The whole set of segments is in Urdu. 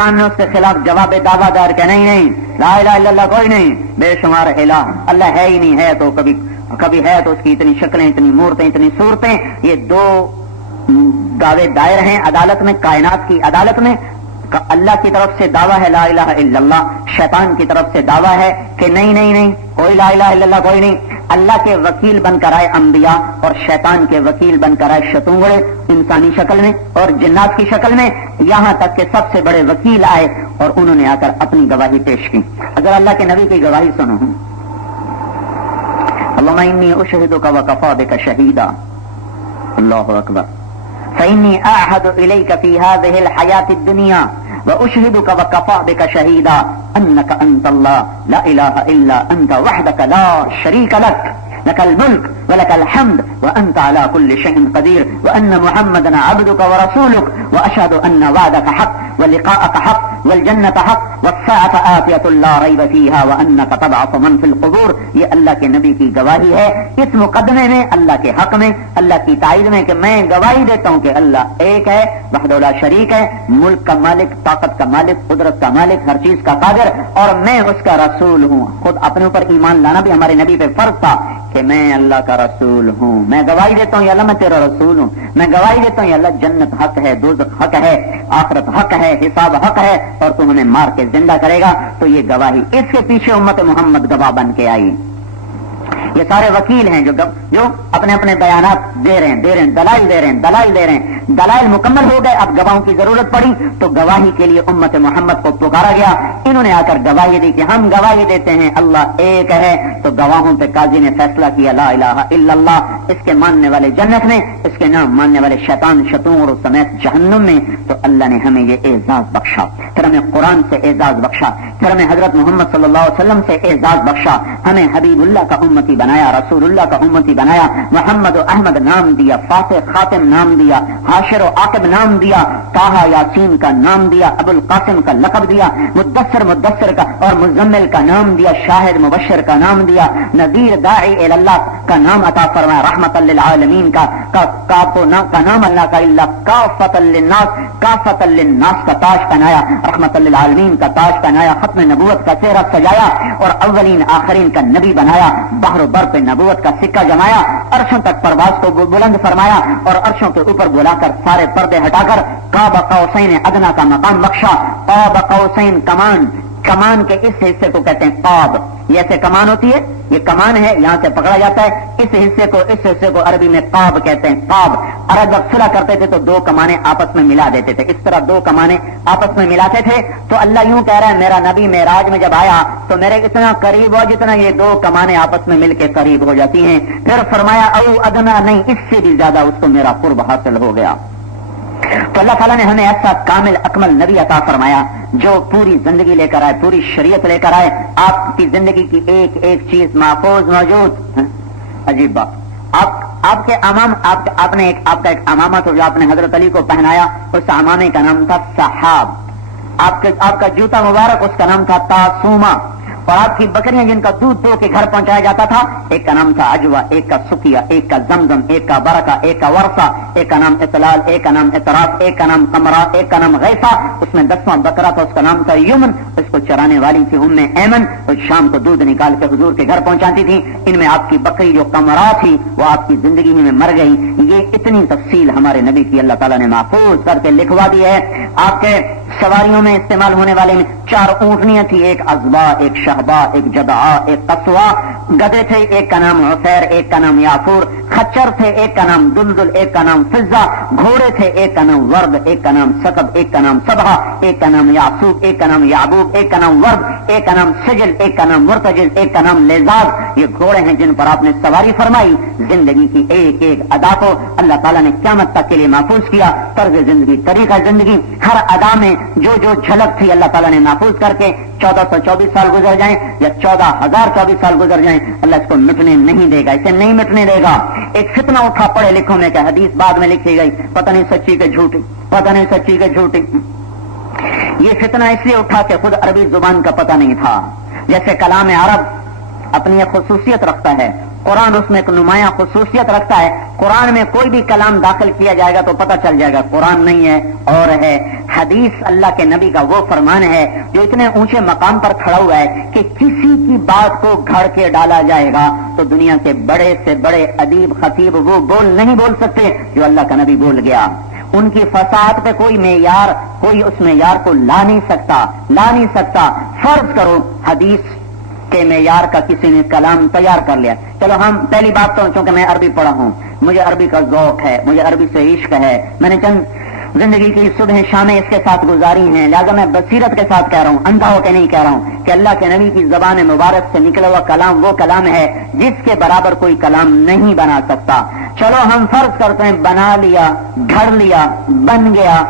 شیطان نے اس کے خلاف جواب دعویٰ دار کہ نہیں لا الہ الا اللہ کوئی نہیں، بے شمار الہ، اللہ ہے ہی نہیں، ہے تو کبھی ہے تو اس کی اتنی شکلیں، اتنی مورتیں، اتنی صورتیں. یہ دو دعوے دائر ہیں عدالت میں، کائنات کی عدالت میں. اللہ کی طرف سے دعویٰ ہے لا الہ الا اللہ، شیطان کی طرف سے دعویٰ ہے کہ نہیں کوئی لا الہ الا اللہ کوئی نہیں. اللہ کے وکیل بن کر آئے انبیاء اور شیطان کے وکیل بن کر آئے شتونگڑے انسانی شکل میں اور جنات کی شکل میں، یہاں تک کہ سب سے بڑے وکیل آئے اور انہوں نے آ کر اپنی گواہی پیش کی. اگر اللہ کے نبی کی گواہی سنو، اللہم انی اشہدک وکفی بک شہیدا، اللہ اکبر، فإني أعهد إليك في هذه الحياة الدنيا وأشهدك وكفى بك شهيدا أنك أنت الله لا إله إلا أنت وحدك لا شريك لك الملك ولك الحمد وأنت على كل شيء قدير وأن محمدا عبدك ورسولك وأشهد أن وعدك حق ولقاءك حق والجنة حق والساعة آتية لا ريب فيها وأنك تبعث من في القبور. یہ اللہ کے نبی کی گواہی ہے اس مقدمے میں، اللہ کے حق میں، اللہ کی تائید میں کہ میں گواہی دیتا ہوں کہ اللہ ایک ہے، وحدہ لا شریک ہے، ملک کا مالک، طاقت کا مالک، قدرت کا مالک، ہر چیز کا قادر، اور میں اس کا رسول ہوں. خود اپنے اوپر ایمان لانا بھی ہمارے نبی پہ فرض تھا کہ میں اللہ کا رسول ہوں. میں گواہی دیتا ہوں یا اللہ میں تیرا رسول ہوں. میں گواہی دیتا ہوں یا اللہ جنت حق ہے، دوزخ حق ہے، آخرت حق ہے، حساب حق ہے، اور تو ہمیں مار کے زندہ کرے گا. تو یہ گواہی، اس کے پیچھے امت محمد گواہ بن کے آئی. یہ سارے وکیل ہیں جو اپنے اپنے بیانات دے رہے ہیں، دلائل دے رہے ہیں. دلائل مکمل ہو گئے، اب گواہوں کی ضرورت پڑی تو گواہی کے لیے امت محمد کو پکارا گیا. انہوں نے آ کر گواہی دی کہ ہم گواہی دیتے ہیں اللہ ایک ہے. تو گواہوں پہ قاضی نے فیصلہ کیا لا الہ الا اللہ. اس کے ماننے والے جنت میں، اس کے نام ماننے والے شیطان شتون اور سمیت جہنم میں. تو اللہ نے ہمیں یہ اعزاز بخشا، پھر ہمیں قرآن سے اعزاز بخشا، پھر ہمیں حضرت محمد صلی اللہ علیہ وسلم سے اعزاز بخشا، ہمیں حبیب اللہ کا امتی بنایا، رسول اللہ کا امتی بنایا، محمد و احمد نام دیا، فاتح خاتم نام دیا، حاشر و عاقب نام دیا، طٰہٰ یاسین کا نام دیا، ابو القاسم کا لقب دیا، مدثر کا اور مزمل کا نام دیا، شاہد مبشر کا نام دیا، نذیر داعی الی اللہ کا نام عطا فرمایا، رحمت للعالمین کا نام اللہ کا الا کافۃ للناس کا تاج پہنایا، رحمت للعالمین کا تاج پہنایا، ختم نبوت کا چہرہ سجایا اور اولین آخرین کا نبی بنایا، بحر و بر پہ نبوت کا سکہ جمایا، عرشوں تک پرواز کو بلند فرمایا اور عرشوں کے اوپر بلا کر سارے پردے ہٹا کر قاب قوسین ادنیٰ کا مقام بخشا. قاب قوسین کمان کے اس حصے کو کہتے ہیں قاب. جیسے کمان ہوتی ہے، یہ کمان ہے، یہاں سے پکڑا جاتا ہے، اس حصے کو عربی میں قاب کہتے ہیں. قاب عرب جب صلح کرتے تھے تو دو کمانیں آپس میں ملا دیتے تھے، اس طرح دو کمانیں آپس میں ملاتے تھے. تو اللہ یوں کہہ رہا ہے میرا نبی معراج میں جب آیا تو میرے اتنا قریب ہوا جتنا یہ دو کمانیں آپس میں مل کے قریب ہو جاتی ہیں. پھر فرمایا او ادنا، نہیں اس سے بھی زیادہ اس کو میرا قرب حاصل ہو گیا. تو اللہ تعالیٰ نے ہمیں ایسا کامل اکمل نبی عطا فرمایا جو پوری زندگی لے کر آئے، پوری شریعت لے کر آئے. آپ کی زندگی کی ایک ایک چیز محفوظ موجود. عجیب بات، آپ کے امام، آپ کا ایک امامہ تھا جو آپ نے حضرت علی کو پہنایا، اس امامے کا نام تھا صحاب. آپ کا جوتا مبارک اس کا نام تھا تاسوما. اور آپ کی بکریاں جن کا دودھ دو کے گھر پہنچایا جاتا تھا، ایک کا نام تھا عجوا، ایک کا سکیا، ایک کا زمزم، ایک کا برکہ، ایک کا ورثہ، ایک کا نام اطلال، ایک کا نام اطراف، ایک کا نام قمرا، ایک کا نام غیثہ. اس میں 10واں بکرا تھا، اس کا نام تھا یمن. اس کو چرانے والی تھی ام ایمن، اور شام کو دودھ نکال کے حضور کے گھر پہنچاتی تھی. ان میں آپ کی بکری جو قمرا تھی وہ آپ کی زندگی میں مر گئی. یہ اتنی تفصیل ہمارے نبی کی اللہ تعالیٰ نے محفوظ کر کے لکھوا دی ہے. آپ کے سواریوں میں استعمال ہونے والے میں 4 اونٹنیاں تھی، ایک ازبا، ایک شہبا، ایک جدعا، ایک قصوا. گدے تھے، ایک کا نام عفیر، ایک کا نام یافور. خچر تھے، ایک کا نام دلدل، ایک کا نام فضہ. گھوڑے تھے، ایک کا نام ورد، ایک کا نام سقب، ایک کا نام صبحہ، ایک کا نام یعصوب، ایک کا نام یعبوب، ایک کا نام ورد، ایک کا نام سجل، ایک کا نام مرتجل، ایک کا نام لیزاب. یہ گھوڑے ہیں جن پر آپ نے سواری فرمائی. زندگی کی ایک ایک ادا کو اللہ تعالیٰ نے قیامت تک کے لیے محفوظ کیا. طرز زندگی، طریقہ زندگی، ہر ادا میں جو جھلک تھی اللہ تعالیٰ نے محفوظ کر کے 1424 سال گزر جائیں یا 14,024 سال گزر جائیں، اللہ اس کو مٹنے نہیں دے گا، اسے نہیں مٹنے دے گا. ایک فتنہ اٹھا پڑھے لکھوں میں کہ حدیث بعد میں لکھی گئی، پتہ نہیں سچی کہ جھوٹی، پتہ نہیں سچی کہ جھوٹی. یہ فتنہ اس لیے اٹھا کہ خود عربی زبان کا پتہ نہیں تھا. جیسے کلام عرب اپنی ایک خصوصیت رکھتا ہے، قرآن اس میں ایک نمایاں خصوصیت رکھتا ہے. قرآن میں کوئی بھی کلام داخل کیا جائے گا تو پتہ چل جائے گا قرآن نہیں ہے اور ہے. حدیث اللہ کے نبی کا وہ فرمان ہے جو اتنے اونچے مقام پر کھڑا ہوا ہے کہ کسی کی بات کو گھڑ کے ڈالا جائے گا تو دنیا کے بڑے سے بڑے ادیب خطیب وہ نہیں بول سکتے جو اللہ کا نبی بول گیا. ان کی فصاحت پہ کوئی اس معیار کو لا نہیں سکتا. فرض کرو حدیث کے معیار کا کسی نے کلام تیار کر لیا. چلو ہم پہلی بات تو چونکہ میں عربی پڑھا ہوں, مجھے عربی کا ذوق ہے, مجھے عربی سے عشق ہے, میں نے چند زندگی کی صبح شامیں اس کے ساتھ گزاری ہیں, لہذا میں بصیرت کے ساتھ کہہ رہا ہوں, اندھا ہو کے نہیں کہہ رہا ہوں کہ اللہ کے نبی کی زبان مبارک سے نکلا ہوا کلام وہ کلام ہے جس کے برابر کوئی کلام نہیں بنا سکتا. چلو ہم فرض کرتے ہیں بنا لیا, گھڑ لیا, بن گیا,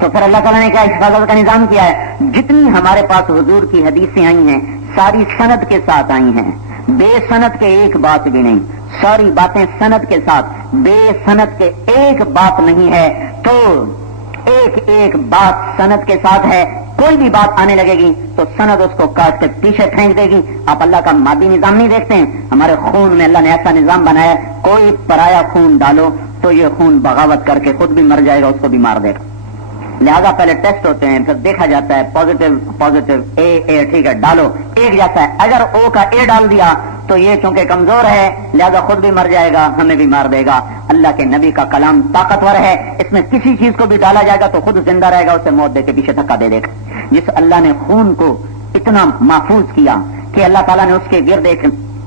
تو پھر اللہ تعالیٰ نے کیا حفاظت کا نظام کیا ہے. جتنی ہمارے پاس حضور کی حدیثیں آئی ہیں ساری سند کے ساتھ آئی ہیں, بے سند کے ایک بات بھی نہیں. ساری باتیں سند کے ساتھ, بے سند کے ایک بات نہیں ہے. تو ایک بات سند کے ساتھ ہے. کوئی بھی بات آنے لگے گی تو سند اس کو کاٹ کے پیچھے پھینک دے گی. آپ اللہ کا مادی نظام نہیں دیکھتے ہیں, ہمارے خون میں اللہ نے ایسا نظام بنایا, کوئی پرایا خون ڈالو تو یہ خون بغاوت کر کے خود بھی مر جائے گا, اس کو بھی مار دے گا. لہذا پہلے ٹیسٹ ہوتے ہیں, پھر دیکھا جاتا ہے پازیٹو اے ٹھیک ہے ڈالو, ایک جیسا ہے. اگر او کا اے ڈال دیا تو یہ چونکہ کمزور ہے لہذا خود بھی مر جائے گا, ہمیں بھی مار دے گا. اللہ کے نبی کا کلام طاقتور ہے, اس میں کسی چیز کو بھی ڈالا جائے گا تو خود زندہ رہے گا, اسے موت دے کے پیچھے دھکا دے گا. جس اللہ نے خون کو اتنا محفوظ کیا کہ اللہ تعالیٰ نے اس کے گرد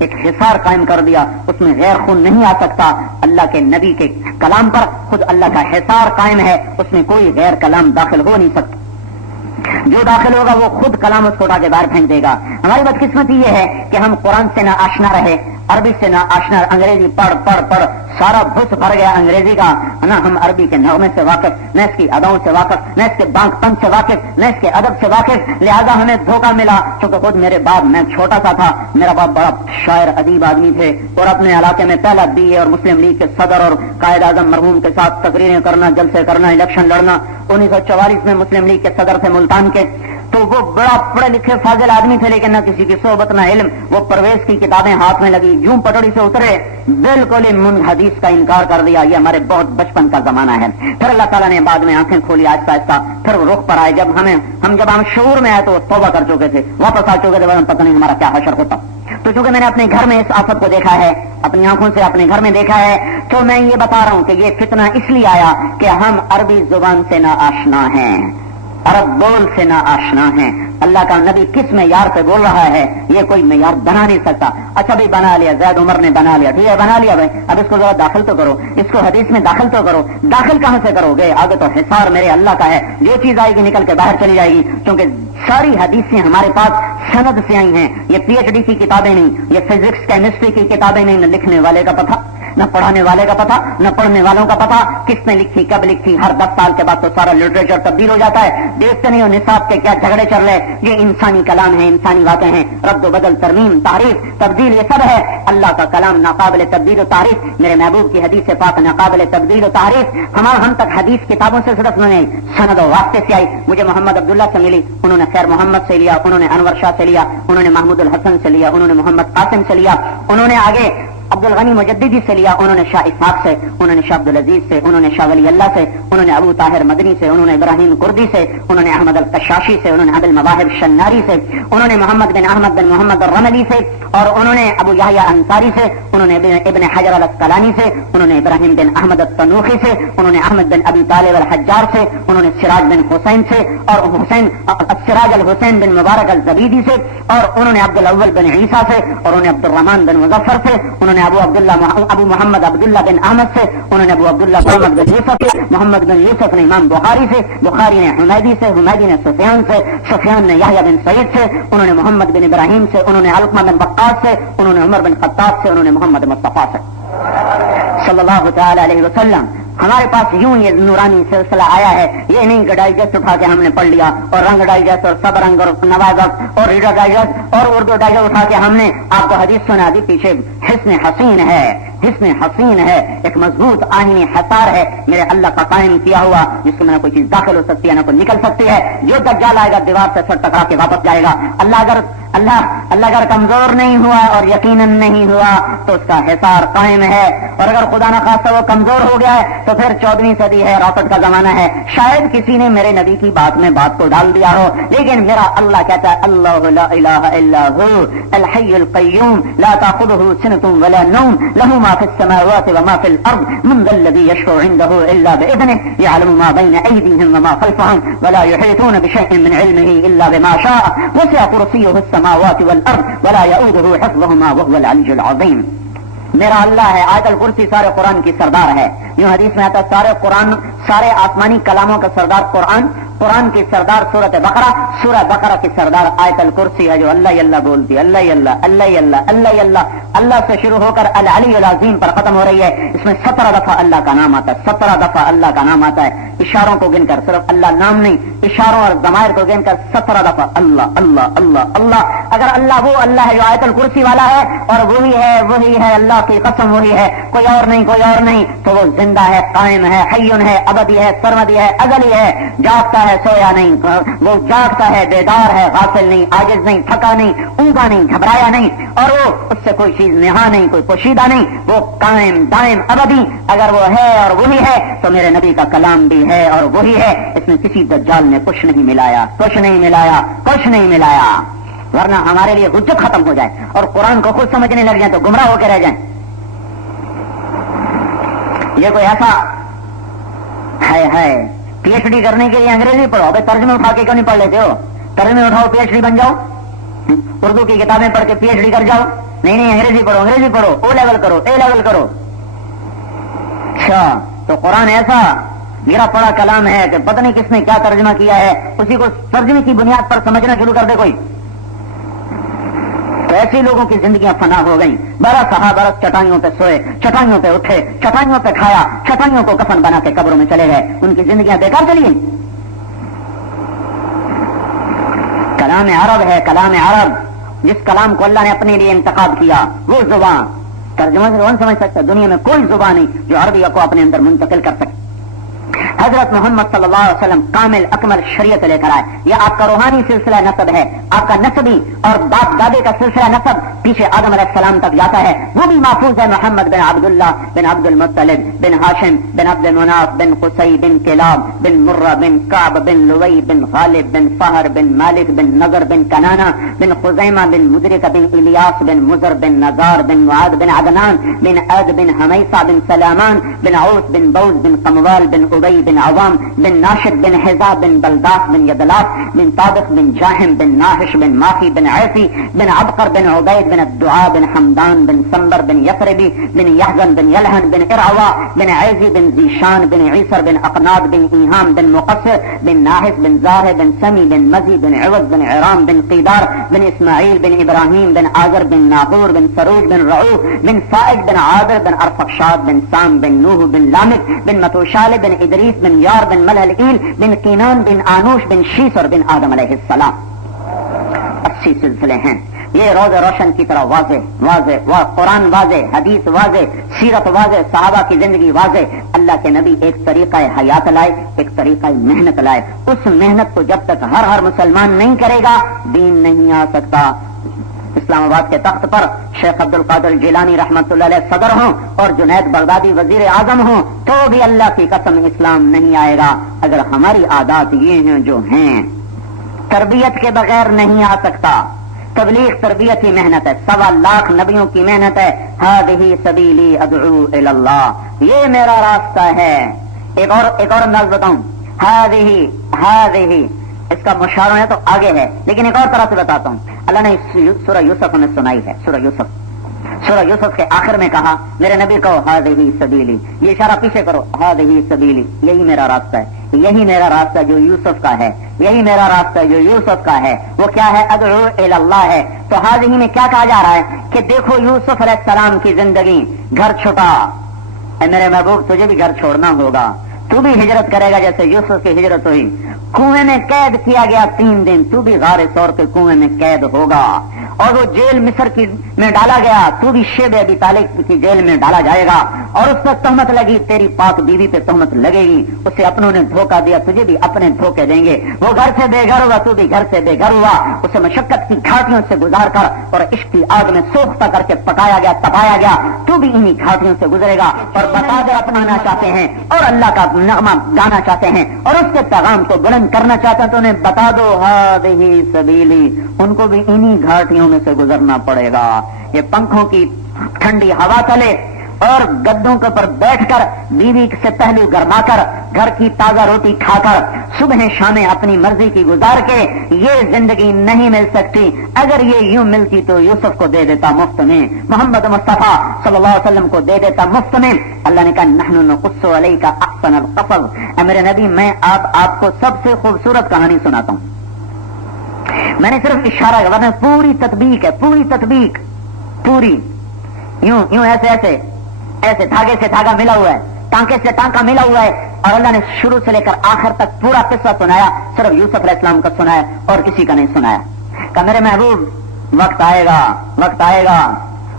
ایک حصار قائم کر دیا, اس میں غیر خون نہیں آ سکتا. اللہ کے نبی کے کلام پر خود اللہ کا حصار قائم ہے, اس میں کوئی غیر کلام داخل ہو نہیں سکتا. جو داخل ہوگا وہ خود کلام اس کو اٹھا کے باہر پھینک دے گا. ہماری بدقسمتی یہ ہے کہ ہم قرآن سے نہ آشنا رہے, عربی سے نہ آشنا, انگریزی پڑھ سارا بھس بھر گیا انگریزی کا نا. ہم عربی کے نغمے سے واقف, نہ اس کی اداؤں سے واقف, نہ اس کے بانک پن سے واقف, نہ اس کے ادب سے واقف. لہذا ہمیں دھوکہ ملا. چونکہ خود میرے باپ, میں چھوٹا سا تھا, میرا باپ بڑا شاعر ادیب آدمی تھے اور اپنے علاقے میں پہلا BA اور مسلم لیگ کے صدر اور قائد اعظم مرحوم کے ساتھ تقریریں کرنا, جلسے کرنا, الیکشن لڑنا. 1944 میں مسلم لیگ کے صدر تھے ملتان کے. تو وہ بڑا پڑھے لکھے فاضل آدمی تھے, لیکن نہ کسی کی صحبت نہ علم. وہ پرویز کی کتابیں ہاتھ میں لگی, یوں پٹڑی سے اترے, بالکل ہی حدیث کا انکار کر دیا. یہ ہمارے بہت بچپن کا زمانہ ہے. پھر اللہ تعالیٰ نے بعد میں آنکھیں کھولی آہستہ آہستہ, پھر وہ رخ پر آئے. جب ہم شعور میں آئے تو وہ توبہ کر چکے تھے, واپس آ چکے تھے, پتہ نہیں ہمارا کیا حشر ہوتا. تو چونکہ میں نے اپنے گھر میں اس آفت کو دیکھا ہے, اپنی آنکھوں سے اپنے گھر میں دیکھا ہے, تو میں یہ بتا رہا ہوں کہ یہ فتنہ اس لیے آیا کہ ہم عربی زبان سے نہ آشنا ہیں, عرب بول سے نہ آشنا ہیں. اللہ کا نبی کس معیار پہ بول رہا ہے یہ کوئی معیار بنا نہیں سکتا. اچھا بھی بنا لیا, زید عمر نے بنا لیا, ٹھیک ہے بنا لیا بھائی, اب اس کو ذرا داخل تو کرو, اس کو حدیث میں داخل تو کرو. داخل کہاں سے کرو گے؟ آگے تو حصار میرے اللہ کا ہے, جو چیز آئے گی نکل کے باہر چلی جائے گی. کیونکہ ساری حدیثیں ہمارے پاس سند سے آئی ہیں. یہ PhD کی کتابیں نہیں, یہ فزکس کیمسٹری کی کتابیں نہیں. نہ لکھنے والے کا پتہ, نہ پڑھانے والے کا پتہ, نہ پڑھنے والوں کا پتہ, کس نے لکھی, کب لکھی. ہر 10 سال کے بعد تو سارا لٹریچر تبدیل ہو جاتا ہے. دیکھتے نہیں ہو نصاب کے کیا جھگڑے چل رہے. یہ انسانی کلام ہے, انسانی باتیں ہیں, رد و بدل, ترمیم, تعریف, تبدیل, یہ سب ہے. اللہ کا کلام ناقابل تبدیل و تعریف, میرے محبوب کی حدیث پاک ناقابل تبدیل و تعریف. ہم تک حدیث کتابوں سے صرف نہیں, سند و واسطے سے آئی. مجھے محمد عبداللہ سے ملی, انہوں نے خیر محمد سے لیا, انہوں نے انور شاہ سے لیا, انہوں نے محمود الحسن سے لیا, انہوں نے محمد قاسم سے لیا, انہوں نے آگے عبد الغنی مجددی سے لیا, انہوں نے شاہ اسحاق سے, انہوں نے شاہ عبدالعزیز سے, انہوں نے شاہ ولی اللہ سے, انہوں نے ابو طاہر مدنی سے, انہوں نے ابراہیم کردی سے, انہوں نے احمد القشاشی سے, انہوں نے ابو المواہب شناری سے, انہوں نے محمد بن احمد بن محمد الرملی سے, اور انہوں نے ابو یحییٰ انصاری سے, انہوں نے ابن حجر الاسقلانی سے, انہوں نے ابراہیم بن احمد التنوخی سے, انہوں نے احمد بن ابی طالب الحجار سے, انہوں نے سراج بن حسین سے, اور سراج الحسین بن مبارک الزبیدی سے, اور انہوں نے عبد الاول بن عیسیٰ سے, اور انہوں نے عبد الرحمن بن مظفر سے, انہوں نے ابو محمد عبداللہ بن احمد سے, انہوں نے ابو عبداللہ محمد بن یوسف سے, محمد بن یوسف نے امام بخاری سے, بخاری نے حمیدی سے, حمیدی نے سفیان سے, سفیان نے یحییٰ بن سعید سے, انہوں نے محمد بن ابراہیم سے, انہوں نے علقمہ بن وقاص سے, انہوں نے عمر بن خطاب سے, انہوں نے محمد مصطفیٰ سے صلی اللہ تعالی علیہ وسلم. ہمارے پاس یوں یہ نورانی سلسلہ آیا ہے. یہ نہیں کہ ڈائجسٹ اٹھا کے ہم نے پڑھ لیا, اور رنگ ڈائجسٹ, اور سب رنگ, اور نوازت, اور ریڈر ڈائجسٹ, اور اردو ڈائجسٹ اٹھا کے ہم نے آپ کو حدیث سنا دی. پیچھے حسن حسین ہے, حسن حسین ہے، ایک مضبوط آئینی حصار ہے میرے اللہ کا قائم کیا ہوا، جس میں نہ کوئی چیز داخل ہو سکتی ہے نہ کوئی نکل سکتی ہے. جو دجال آئے گا دیوار سے سر ٹکرا کے واپس جائے گا. اللہ اگر کمزور نہیں ہوا اور یقیناً نہیں ہوا تو اس کا حصار قائم ہے، اور اگر خدا نہ خواستہ وہ کمزور ہو گیا ہے تو پھر 14ویں صدی ہے، راکٹ کا زمانہ ہے. شاید کسی نے میرے نبی کی بات میں بات کو ڈال دیا ہو، لیکن میرا اللہ کہتا ہے اللہ لا الہ الا هو الحی القیوم لا تأخذه سنة ولا نوم له ما في السماوات وما في الارض من ذا الذي يشفع عنده الا باذنه يعلم ما بين ايديهم وما خلفهم ولا يحيطون بشيء من علمه الا بما شاء وسع كرسيه السماوات والارض ولا يؤوده حفظهما وهو العلي العظيم. میرا اللہ ہے. آیت الکرسی سارے قرآن کی سردار ہے. یوں حدیث میں آتا ہے سارے آسمانی کلاموں کا سردار قرآن کی سردار سورہ بقرہ کی سردار آیت الکرسی ہے جو اللہ اللہ بولتی ہے. اللہ اللہ اللہ اللہ اللہ اللہ اللہ سے شروع ہو کر العلی العظیم پر ختم ہو رہی ہے. اس میں 17 دفعہ اللہ کا نام آتا ہے. 17 دفعہ اللہ کا نام آتا ہے. اشاروں کو گن کر، صرف اللہ نام نہیں، اشاروں اور ضمائر کو گن کر 17 دفعہ اللہ اللہ اللہ اللہ. اگر اللہ وہ اللہ ہے جو آیت الکرسی والا ہے، اور وہی ہے اللہ کی قسم وہی ہے، کوئی اور نہیں، تو وہ زندہ ہے، قائم ہے، حیون ہے، ابدی ہے، سرمدی ہے، ازلی ہے، جاگتا ہے، سویا نہیں. وہ جاگتا ہے، بیدار ہے، غافل نہیں، عاجز نہیں، تھکا نہیں، اونگا نہیں، گھبرایا نہیں، اور وہ اس سے کوئی چیز نہا نہیں، کوئی پوشیدہ نہیں، وہ قائم دائم ابدی. اگر وہ ہے اور وہی ہے تو میرے نبی کا کلام بھی ہے اور وہی ہے. اس میں کسی دجال نے کچھ نہیں ملایا، ورنہ ہمارے لیے حجت ختم ہو جائے اور قرآن کو خود سمجھنے لگ جائیں تو گمراہ ہو کے رہ جائیں. یہ کوئی ایسا ہے پی ایچ ڈی کرنے کے لیے انگریزی پڑھو، بھائی ترجمے اٹھا کے کیوں نہیں پڑھ لیتے ہو؟ ترجمے اٹھاؤ، پی ایچ ڈی بن جاؤ، اردو کی کتابیں پڑھ کے پی ایچ ڈی کر جاؤ. نہیں انگریزی پڑھو، او لیول کرو، اے لیول کرو. اچھا تو قرآن ایسا میرا پڑا کلام ہے کہ پتہ نہیں کس نے کیا ترجمہ کیا ہے، اسی کو ترجمے کی بنیاد پر سمجھنا شروع کر دے کوئی. تو ایسے لوگوں کی زندگیاں فنا ہو گئیں. 12 چٹائیوں پہ سوئے، چٹائیوں پہ اٹھے، چٹائیوں پہ کھایا، چٹائیوں کو کفن بنا کے قبروں میں چلے گئے. ان کی زندگیاں بیکار چلی گئیں. کلام عرب ہے، کلام عرب، جس کلام کو اللہ نے اپنے لیے انتخاب کیا، وہ زبان ترجمہ سے کون سمجھ سکتا؟ دنیا میں کوئی زبان نہیں جو عربیہ کو اپنے اندر منتقل کر سکے. حضرت محمد صلی اللہ علیہ وسلم کامل اکمل شریعت لے کر آئے. یہ آپ کا روحانی سلسلہ نسب ہے، آپ کا نسبی اور باپ دادے کا سلسلہ نسب پیچھے آدم علیہ السلام تک جاتا ہے، وہ بھی محفوظ ہے. محمد بن عبداللہ بن عبد المطلب بن ہاشم بن عبد مناف بن قصی بن کلاب بن مرہ بن کعب بن لوی بن غالب بن فہر بن مالک بن نضر بن کنانہ بن خزیمہ بن مدرکہ بن الیاس بن مزر بن نزار بن معاذ بن عدنان بن عد بن حمیصہ بن سلامان بن عوس بن بوز بن قموال بن ابی بن عوام بن ناشد بن حزاب بن بلداس بن یدلاف بن طابق بن جاہم بن ناحش بن ماخی بن عیسی بن عبقر بن عبید بن الدعاء بن حمدان بن سمبر بن یثربی بن یحزن بن یلہن بن ارعوا بن عیزی بن زیشان بن عیسر بن اقناد بن ایہام بن مقصر بن ناحس بن زارہ بن سمی بن مزی بن عوض بن عرام بن قیدار بن اسماعیل بن ابراہیم بن آذر بن ناقور بن سروج بن رعو بن سائد بن عابر بن ارفقشاد بن سام بن نوح بن لامک بن متوشال بن ادریس بن یار بن ملہل بن کینان بن آنوش بن شیسر بن آدم علیہ السلام. 80 سلسلے ہیں. یہ روز روشن کی طرح واضح قرآن واضح، حدیث واضح، سیرت واضح، صحابہ کی زندگی واضح. اللہ کے نبی ایک طریقہ حیات لائے، ایک طریقہ محنت لائے. اس محنت کو جب تک ہر مسلمان نہیں کرے گا دین نہیں آ سکتا. اسلام آباد کے تخت پر شیخ عبد القادر جیلانی رحمت اللہ علیہ صدر ہوں اور جنید بغدادی وزیر اعظم ہوں تو بھی اللہ کی قسم اسلام نہیں آئے گا. اگر ہماری عادات یہ ہیں جو ہیں، تربیت کے بغیر نہیں آ سکتا. تبلیغ تربیت ہی محنت ہے، 1.25 لاکھ نبیوں کی محنت ہے. ہذہ سبیلی ادعو الی اللہ، یہ میرا راستہ ہے. ایک اور انداز بتاؤں، ہذہ اس کا مشارہ ہے تو آگے ہے، لیکن ایک اور طرح سے بتاتا ہوں. اللہ نے سورہ یوسف ہمیں سنائی ہے. سورہ یوسف کے آخر میں کہا میرے نبی کو ہذہ سبیلی، یہ اشارہ پیچھے کرو، ہذہ سبیلی، یہی میرا راستہ ہے، یہی میرا راستہ جو یوسف کا ہے، یہی میرا راستہ جو یوسف کا ہے. وہ کیا ہے؟ ادعو الی اللہ ہے. تو ہذہ میں کیا کہا جا رہا ہے کہ دیکھو یوسف علیہ السلام کی زندگی، گھر چھوٹا. اے میرے محبوب تجھے بھی گھر چھوڑنا ہوگا، تو بھی ہجرت کرے گا جیسے یوسف کی ہجرت ہوئی. کنویں میں قید کیا گیا 3 دن، تو بھی غار ثور کے کنویں میں قید ہوگا. اور وہ جیل مصر کی میں ڈالا گیا، تو بھی شیب ابی طالب کی جیل میں ڈالا جائے گا، اور اس پر تہمت لگی، تیری پاک بیوی پہ تہمت لگے گی، اسے اپنوں نے دھوکہ دیا، تجھے بھی اپنے دھوکے دیں گے، وہ گھر سے بے گھر ہوا، تو بھی گھر سے بے گھر ہوا، اسے مشقت کی گھاٹیوں سے گزار کر اور عشق کی آگ میں سوختہ کر کے پکایا گیا، تپایا گیا، تو بھی انہی گھاٹیوں سے گزرے گا، اور بتا دے اپنانا چاہتے ہیں اور اللہ کا نغمہ گانا چاہتے ہیں اور اس کے پیغام کو بلند کرنا چاہتے ہیں، تو انہیں بتا دو ہذہ سبیلی، ان کو بھی انہی گھاٹیوں میں سے گزرنا پڑے گا۔ یہ پنکھوں کی ٹھنڈی ہوا تلے اور گدوں کے پر بیٹھ کر بیوی سے پہلو گرما کر گھر کی تازہ روٹی کھا کر صبح شامیں اپنی مرضی کی گزار کے یہ زندگی نہیں مل سکتی۔ اگر یہ یوں ملتی تو یوسف کو دے دیتا مفت میں، محمد مصطفیٰ صلی اللہ علیہ وسلم کو دے دیتا مفت میں۔ اللہ نے کہا نحن نقص علیک احسن القصص، اے میرے نبی میں آپ کو سب سے خوبصورت کہانی سناتا ہوں۔ میں نے صرف اشارہ کیا، ورنہ پوری تطبیق ہے، پوری تطبیق، پوری یوں یوں ایسے دھاگے سے دھاگا ملا ہوا ہے، ٹانکے سے ٹانکا ملا ہوا ہے، اور اللہ نے شروع سے لے کر آخر تک پورا قصہ سنایا، صرف یوسف علیہ السلام کا سنایا اور کسی کا نہیں سنایا۔ کہ میرے محبوب وقت آئے گا، وقت آئے گا،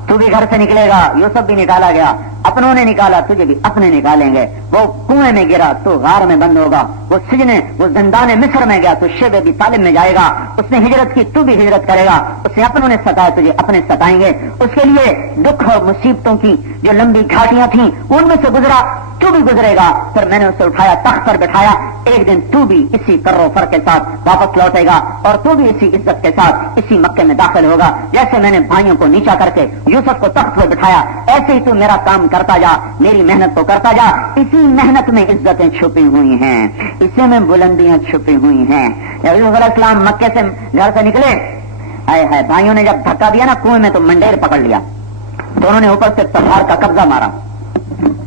تو بھی گھر سے نکلے گا، یوسف بھی نکالا گیا، اپنوں نے نکالا، تجھے بھی اپنے نکالیں گے، وہ کنویں میں گرا تو غار میں بند ہوگا، وہ زندان مصر میں گیا تو شیب ابی طالب میں جائے گا، اس نے ہجرت کی تو بھی ہجرت کرے گا، اس نے اپنوں نے ستایا تجھے اپنے ستائیں گے، اس کے لیے دکھ اور مصیبتوں کی جو لمبی گھاٹیاں تھیں ان میں سے گزرا، تو بھی گزرے گا، پھر میں نے اسے اٹھایا تخت پر بٹھایا، ایک دن تو بھی اسی کر و فر کے ساتھ واپس لوٹے گا اور تو بھی اسی عزت کے ساتھ اسی مکے میں داخل ہوگا، جیسے میں نے بھائیوں کو نیچا کر کے یوسف کو تخت پر بٹھایا، ایسے ہی تو میرا کام کرتا جا، میری محنت کو کرتا جا، اسی محنت میں عزتیں چھپی ہوئی ہیں، اسی میں بلندیاں چھپی ہوئی ہیں۔ یوسف علیہ السلام مکے سے گھر سے نکلے، آئے بھائیوں نے جب دھکا دیا نا کنویں میں تو منڈیر پکڑ لیا، دونوں نے اوپر سے تلوار کا قبضہ مارا،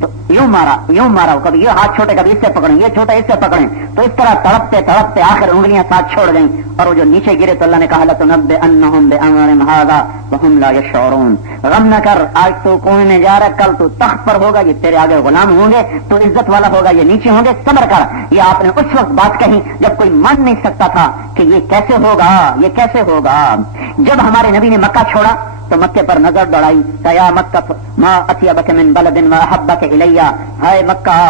تو یوں مارا، کبھی یہ ہاتھ چھوٹے کبھی اس سے پکڑیں، یہ چھوٹے اس سے پکڑیں، تو اس طرح تڑپتے تڑپتے آخر انگلیاں ساتھ چھوڑ گئیں، اور وہ جو نیچے گرے تو اللہ نے کہا لَتُنَبِّئَنَّهُم بِأَمْرِهِمْ هَٰذَا وَهُمْ لَا يَشْعُرُونَ، غم نہ کر، آج تو کنویں میں جا رہا، کل تو تخت پر ہوگا، یہ تیرے آگے غلام ہوں گے، تو عزت والا ہوگا، یہ نیچے ہوں گے، صبر کر۔ یہ آپ نے اس وقت بات کہی جب کوئی مان نہیں سکتا تھا کہ یہ کیسے ہوگا، یہ کیسے ہوگا۔ جب ہمارے نبی نے مکہ چھوڑا تو مکے پر نظر دوڑائی، یا مکہ ما اطیبک من بلد واحبک الی، ہائے مکہ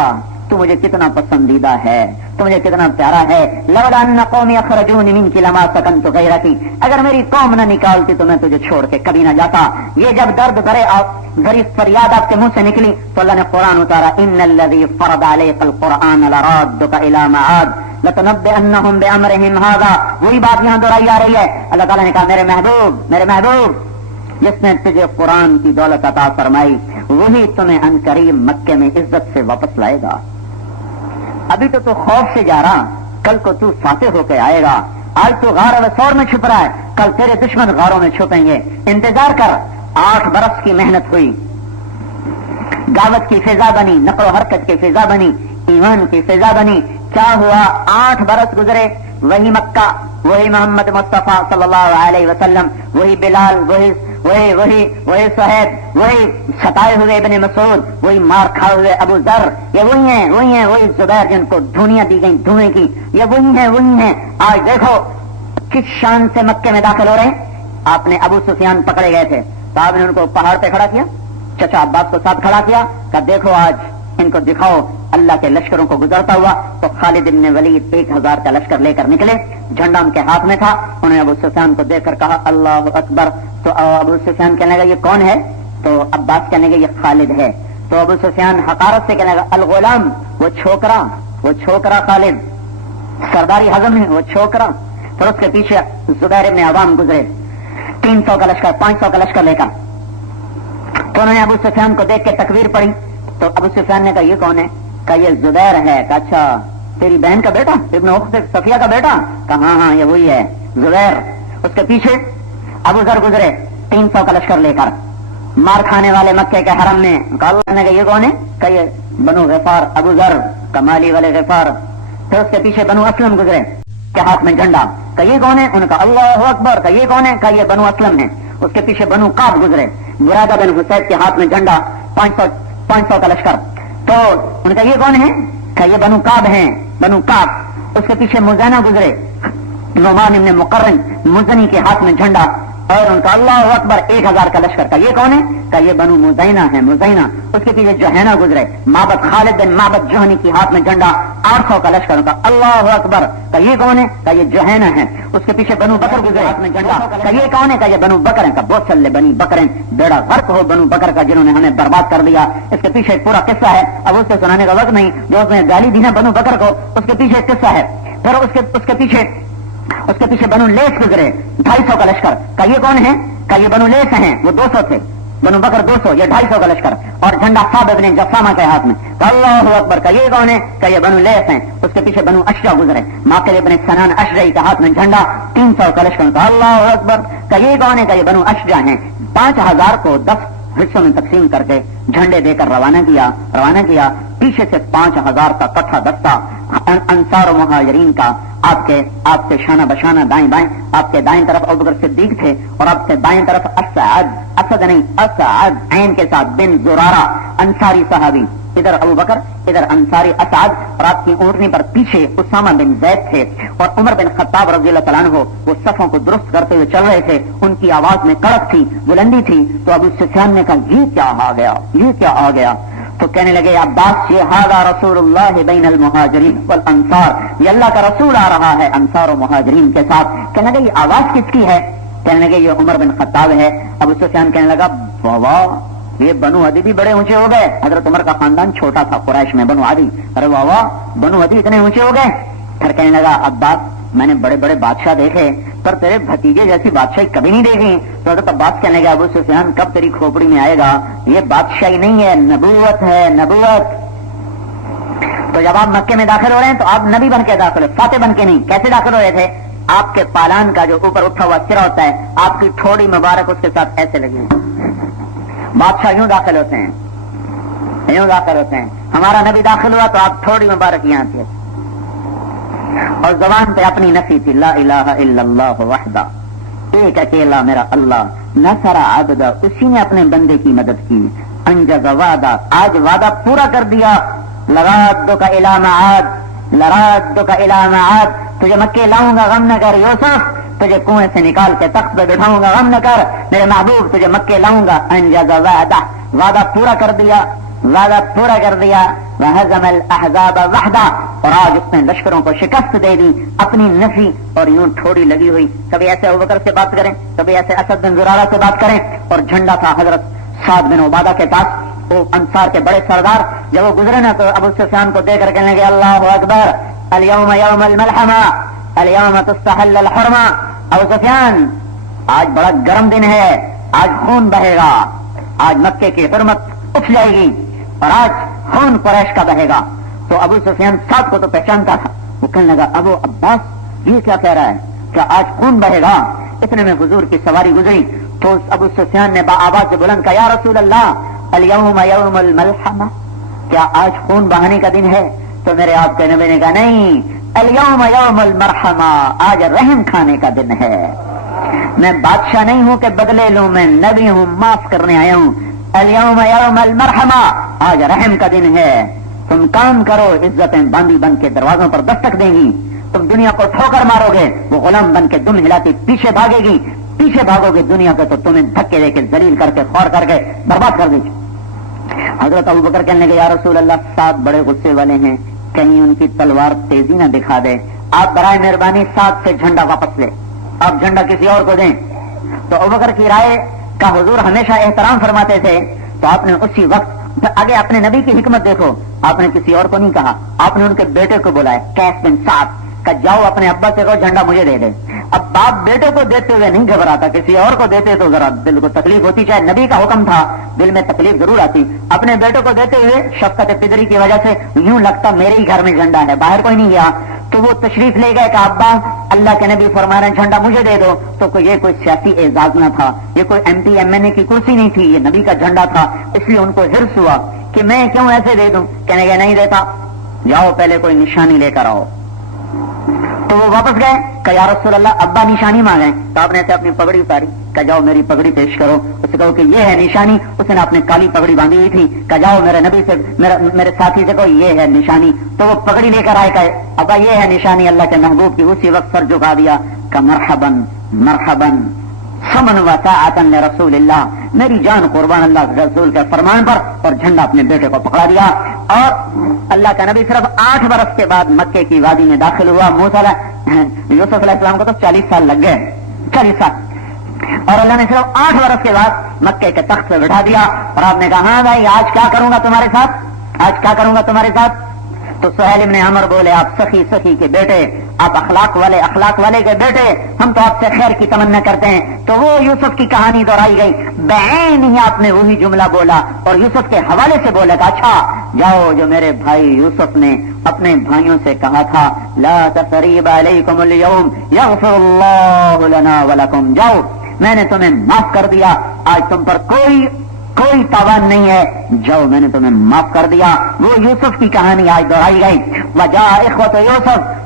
تو مجھے کتنا پسندیدہ ہے، تو مجھے کتنا پیارا ہے، لولا ان قومی اخرجونی منک لما سکنت غیرکی، اگر میری قوم نہ نکالتی تو میں تجھے چھوڑ کے کبھی نہ جاتا۔ یہ جب درد بھری فریاد آپ کے منہ سے نکلی تو اللہ نے قرآن اتارا، ان الذی فرض علیک القرآن لرادک الی معاد لتنبئنہم بامرہم ھذا، وہی بات یہاں دہرائی آ رہی ہے۔ اللہ تعالیٰ نے کہا میرے محبوب جس نے تجھے قرآن کی دولت عطا فرمائی وہی تمہیں عنقریب مکے میں عزت سے واپس لائے گا۔ ابھی تو خوف سے جا رہا، کل کو تو فاتح ہو کے آئے گا، آج تو غار الثور میں چھپ رہا ہے، کل تیرے دشمن غاروں میں چھپیں گے، انتظار کر۔ 8 برس کی محنت ہوئی، دعوت کی فضا بنی، نقل و حرکت کی فضا بنی، ایمان کی فضا بنی، کیا ہوا 8 برس گزرے، وہی مکہ، وہی محمد مصطفیٰ صلی اللہ علیہ وسلم، وہی بلال، وہی صہیب، وہی ستائے ہوئے ابن مسعود، وہی مار کھائے ہوئے ابو ذر، یہ وہی ہیں وہی زبیر جن کو دھونیاں دی گئیں دھوئیں کی، یہ وہی ہیں۔ آج دیکھو کس شان سے مکے میں داخل ہو رہے ہیں۔ آپ نے ابو سفیان پکڑے گئے تھے تو آپ نے ان کو پہاڑ پہ کھڑا کیا، چچا عباس کو ساتھ کھڑا کیا، کہ دیکھو آج ان کو دکھاؤ اللہ کے لشکروں کو گزرتا ہوا۔ تو خالد بن ولید 1000 کا لشکر لے کر نکلے، جھنڈا ان کے ہاتھ میں تھا، انہوں نے ابو سفیان کو دیکھ کر کہا اللہ اکبر۔ تو ابو سفیان کہنے لگا یہ کون ہے؟ تو عباس کہنے لگے یہ خالد ہے۔ تو ابو سفیان حقارت سے کہنے لگا الغلام، وہ چھوکرا خالد، سرداری ہضم ہے وہ چھوکرا۔ پھر اس کے پیچھے زبیر ابن عوام گزرے 300 کا لشکر 500 کا لشکر لے کر، تو انہوں نے ابو سفیان کو دیکھ کے تکبیر پڑھی۔ تو ابو سفیان نے کہا یہ کون ہے؟ کہا یہ زبیر ہے۔ کہا اچھا تیری بہن کا بیٹا، ابن اخت صفیہ کا بیٹا؟ کہا ہاں یہ وہی ہے زبیر۔ اس کے پیچھے ابو ذر گزرے 300 کا لشکر لے کر، مار کھانے والے مکے کے حرم میں۔ کہا اللہ نے کہا یہ کون ہے؟ کہا یہ بنو غفار، ابو ذر کمالی والے غفار۔ پھر اس کے پیچھے بنو اسلم گزرے کے ہاتھ میں جھنڈا۔ کہا یہ کون ہے؟ انہوں نے کہا اللہ اکبر۔ کہا یہ کون ہے؟ کہا یہ بنو اسلم ہے۔ اس کے پیچھے بنو کعب گزرے، برادہ بن حسین کے ہاتھ میں جھنڈا، 500 کا لشکر۔ تو ان کا یہ کون ہے؟ کہ یہ بنو کعب ہیں، بنو کعب۔ اس کے پیچھے مزینہ گزرے، نعمان ابن مقرن مزنی کے ہاتھ میں جھنڈا، اور ان کا اللہ اکبر 1000 کا لشکر کا. یہ کون ہے؟ کہ یہ بنو مزینہ ہے. مزینہ اس کے پیچھے جوہینہ گزرے. معبد خالد بن معبد جوہنی کی ہاتھ میں جھنڈا 800 کا لشکر کا. اللہ اکبر. کہ یہ کون ہے؟ کہ یہ جوہینہ ہے. اس کے پیچھے بنو بکر گزرے ہاتھ میں جھنڈا. کہ یہ کون ہے؟ کہ یہ بنو بکر ہیں. کہ بہت چلے بنی بکر ہیں. بیڑا غرق ہو بنو بکر کا جنہوں نے ہمیں برباد کر دیا. اس کے پیچھے ایک پورا قصہ ہے. اب اس سے سنانے کا وقت نہیں. جو اس نے گالی دی نا بنو بکر کو, اس کے پیچھے ایک قصہ ہے. پھر اس کے پیچھے بنو لیس گزرے 250 کا لشکر. کہ یہ کون ہے؟ کہ یہ بنو لیس ہیں. وہ 200 تھے. بنو بکر 200, یہ 250 کا لشکر. اور جھنڈا صابر بن جسامہ کے ہاتھ میں. کہ اللہ اکبر. کہ یہ کون ہے؟ کہ یہ بنو لیس ہیں. اس کے پیچھے بنو اشجع گزرے. ماقل ابن سنان اشجعی کے ہاتھ میں جھنڈا 300 کا لشکر. کہ اللہ اکبر. کہ یہ کون ہے؟ کہ یہ بنو اشجع ہیں. 5000 کو 10 حصوں میں تقسیم کر کے جھنڈے دے کر روانہ کیا. پیچھے سے 5000 کا کٹھا دستہ انصار و مہاجرین کا آپ سے شانہ بشانہ دائیں بائیں. آپ کے دائیں طرف ابوبکر صدیق تھے اور آپ سے بائیں طرف اسعد عین کے ساتھ بن زرارہ انصاری صحابی. ادھر ابو بکر ادھر انصاری اسعد. اور آپ کی اونٹنی پر پیچھے اسامہ بن زید تھے اور عمر بن خطاب رضی اللہ تعالیٰ عنہ. وہ صفوں کو درست کرتے ہوئے چل رہے تھے. ان کی آواز میں کڑک تھی, بلندی تھی. تو ابو سفیان نے کہا یہ کیا آ گیا. تو کہنے لگے عباس یہ ھذا رسول اللہ بین المہاجرین والانصار. یہ اللہ کا رسول آ رہا ہے انصار و مہاجرین کے ساتھ. کہنے لگے یہ آواز کس کی ہے؟ کہنے لگے یہ عمر بن خطاب ہے. ابو سفیان کہنے لگا واہ یہ بنو عدی بھی بڑے اونچے ہو گئے. حضرت عمر کا خاندان چھوٹا تھا قریش میں بنو عدی. ارے واہ بنو عدی اتنے اونچے ہو گئے. پھر کہنے لگا عباس میں نے بڑے بڑے بادشاہ دیکھے پر تیرے بھتیجے جیسی بادشاہی کبھی نہیں دیکھی. تو حضرت عباس کہنے لگا ابو سفیان کب تیری کھوپڑی میں آئے گا؟ یہ بادشاہی نہیں ہے, نبوت ہے, نبوت. تو جب آپ مکے میں داخل ہو رہے ہیں تو آپ نبی بن کے داخل ہو, فاتح بن کے نہیں. کیسے داخل ہو رہے تھے؟ آپ کے پالان کا جو اوپر اٹھا ہوا سرا ہوتا ہے, آپ کی ٹھوڑی مبارک اس کے ساتھ ایسے لگی. بادشاہ یوں داخل ہوتے ہیں. ہمارا نبی داخل ہوا تو آپ ٹھوڑی مبارک یہاں تھے اور زبان پہ اپنی نفی تھی لا الہ الا اللہ وحدہ, ایک اکیلا میرا اللہ. نصر عبدہ, اسی نے اپنے بندے کی مدد کی. انجز وعدہ, آج وعدہ پورا کر دیا. لرادک الی معاد, تجھے مکے لاؤں گا غم نہ کر. یوسف تجھے کنویں سے نکال کے تخت پہ بٹھاؤں گا غم نہ کر. میرے محبوب تجھے مکے لاؤں گا. انجز وعدہ, وعدہ پورا کر دیا. وہزم الاحزاب وحدہ, اور آج اس نے لشکروں کو شکست دے دی اپنی نفی اور یوں ٹھوڑی لگی ہوئی. کبھی ایسے ابوبکر سے بات کریں, کبھی ایسے اسد بن زرارہ سے بات کریں. اور جھنڈا تھا حضرت سعد بن عبادہ کے پاس, وہ انصار کے بڑے سردار. جب وہ گزرے نا تو ابو سفیان کو دیکھ کر کہنے لگے اللہ اکبر الیوم یوم الملحمہ الیوم تستحل الحرمہ. ابو سفیان آج بڑا گرم دن ہے, آج خون بہے گا, آج مکے کی حرمت اٹھ جائے گی اور آج خون قریش کا بہے گا. تو ابو سفیان ساتھ کو تو پہچانتا تھا. وہ کہنے لگا ابو عباس یہ کیا کہہ رہا ہے, کیا آج خون بہے گا؟ اتنے میں حضور کی سواری گزری تو ابو سفیان نے آواز سے بلند کہا یا رسول اللہ الیوم یوم الملحمہ, کیا آج خون بہانے کا دن ہے؟ تو میرے آپ کے نبی نے کہا نہیں, الیوم یوم المرحمہ, آج رحم کھانے کا دن ہے. میں بادشاہ نہیں ہوں کہ بدلے لوں, میں نبی ہوں, معاف کرنے آیا ہوں. الیوم یوم المرحمہ, آج رحم کا دن ہے. تم کام کرو, عزتیں باندھی بن کے دروازوں پر دستک دیں گی. تم دنیا کو ٹھوکر مارو گے, وہ غلام بن کے دم ہلاتی پیچھے بھاگے گی. پیچھے بھاگو گے دنیا کے تو تمہیں دھکے دے کے ذلیل کر کے خور کر کے برباد کر دے گی. حضرت ابوبکر کہنے لگے یا رسول اللہ سعد بڑے غصے والے ہیں, کہیں ان کی تلوار تیزی نہ دکھا دے. آپ برائے مہربانی سعد سے جھنڈا واپس لے, آپ جھنڈا کسی اور کو دیں. تو ابوبکر کی رائے کا حضور ہمیشہ احترام فرماتے تھے. تو آپ نے اسی وقت آگے اپنے نبی کی حکمت دیکھو, آپ نے کسی اور کو نہیں کہا, آپ نے ان کے بیٹے کو بلایا قیس بن سعد کہ جاؤ اپنے ابا سے کہو جھنڈا مجھے دے دے. اب باپ بیٹے کو دیتے ہوئے نہیں گھبراتا, کسی اور کو دیتے تو ذرا دل کو تکلیف ہوتی, چاہے نبی کا حکم تھا دل میں تکلیف ضرور آتی. اپنے بیٹے کو دیتے ہوئے شفقت پدری کی وجہ سے یوں لگتا میرے ہی گھر میں جھنڈا ہے, باہر کوئی نہیں گیا. تو وہ تشریف لے گئے کہ ابا اللہ کے نبی فرما رہے ہیں جھنڈا مجھے دے دو. تو یہ کوئی سیاسی اعزاز نہ تھا, یہ کوئی ایم پی ایم این اے کی کرسی نہیں تھی, یہ نبی کا جھنڈا تھا. اس لیے ان کو حرص ہوا کہ میں کیوں ایسے دے دوں. کہنے گئے نہیں دیتا, جاؤ پہلے کوئی نشانی لے کر آؤ. تو وہ واپس گئے کہ یا رسول اللہ ابا نشانی مانگے. تو آپ نے ایسے اپنی پگڑی اتاری کہ جاؤ میری پگڑی پیش کرو. اس سے کہو کہ یہ ہے نشانی. اس نے اپنے کالی پگڑی باندھی ہوئی تھی کہ جاؤ میرے نبی سے میرے ساتھی سے کہو یہ ہے نشانی. تو وہ پگڑی لے کر آئے کہ ابا یہ ہے نشانی اللہ کے محبوب کی. اسی وقت سر جھکا دیا کہ مرحباً مرحباً سمن و طاعتن لرسول اللہ، میری جان قربان اللہ کے رسول کے فرمان پر، اور جھنڈا اپنے بیٹے کو پکڑا دیا. اور اللہ کا نبی صرف 8 برس کے بعد مکے کی وادی میں داخل ہوا. یوسف علیہ السلام کو تو 40 سال لگ گئے، 40 سال. اور اللہ نے صرف 8 برس کے بعد مکے کے تخت سے بٹھا دیا. اور آپ نے کہا ہاں بھائی آج کیا کروں گا تمہارے ساتھ، آج کیا کروں گا تمہارے ساتھ. تو سہیل ابن عمر بولے آپ سخی کے بیٹے، آپ اخلاق والے کے بیٹے، ہم تو آپ سے خیر کی تمنا کرتے ہیں. تو وہ یوسف کی کہانی دہرائی گئی. بعین ہی آپ نے وہی جملہ بولا اور یوسف کے حوالے سے بولا کہ اچھا جاؤ جو میرے بھائی یوسف نے اپنے بھائیوں سے کہا تھا لا تثریب علیکم اليوم یغفر اللہ لنا ولکم، جاؤ میں نے تمہیں معاف کر دیا، آج تم پر کوئی تاوان نہیں ہے، جاؤ میں نے تمہیں معاف کر دیا. وہ یوسف کی کہانی آج دہرائی گئی. وجاء اخوۃ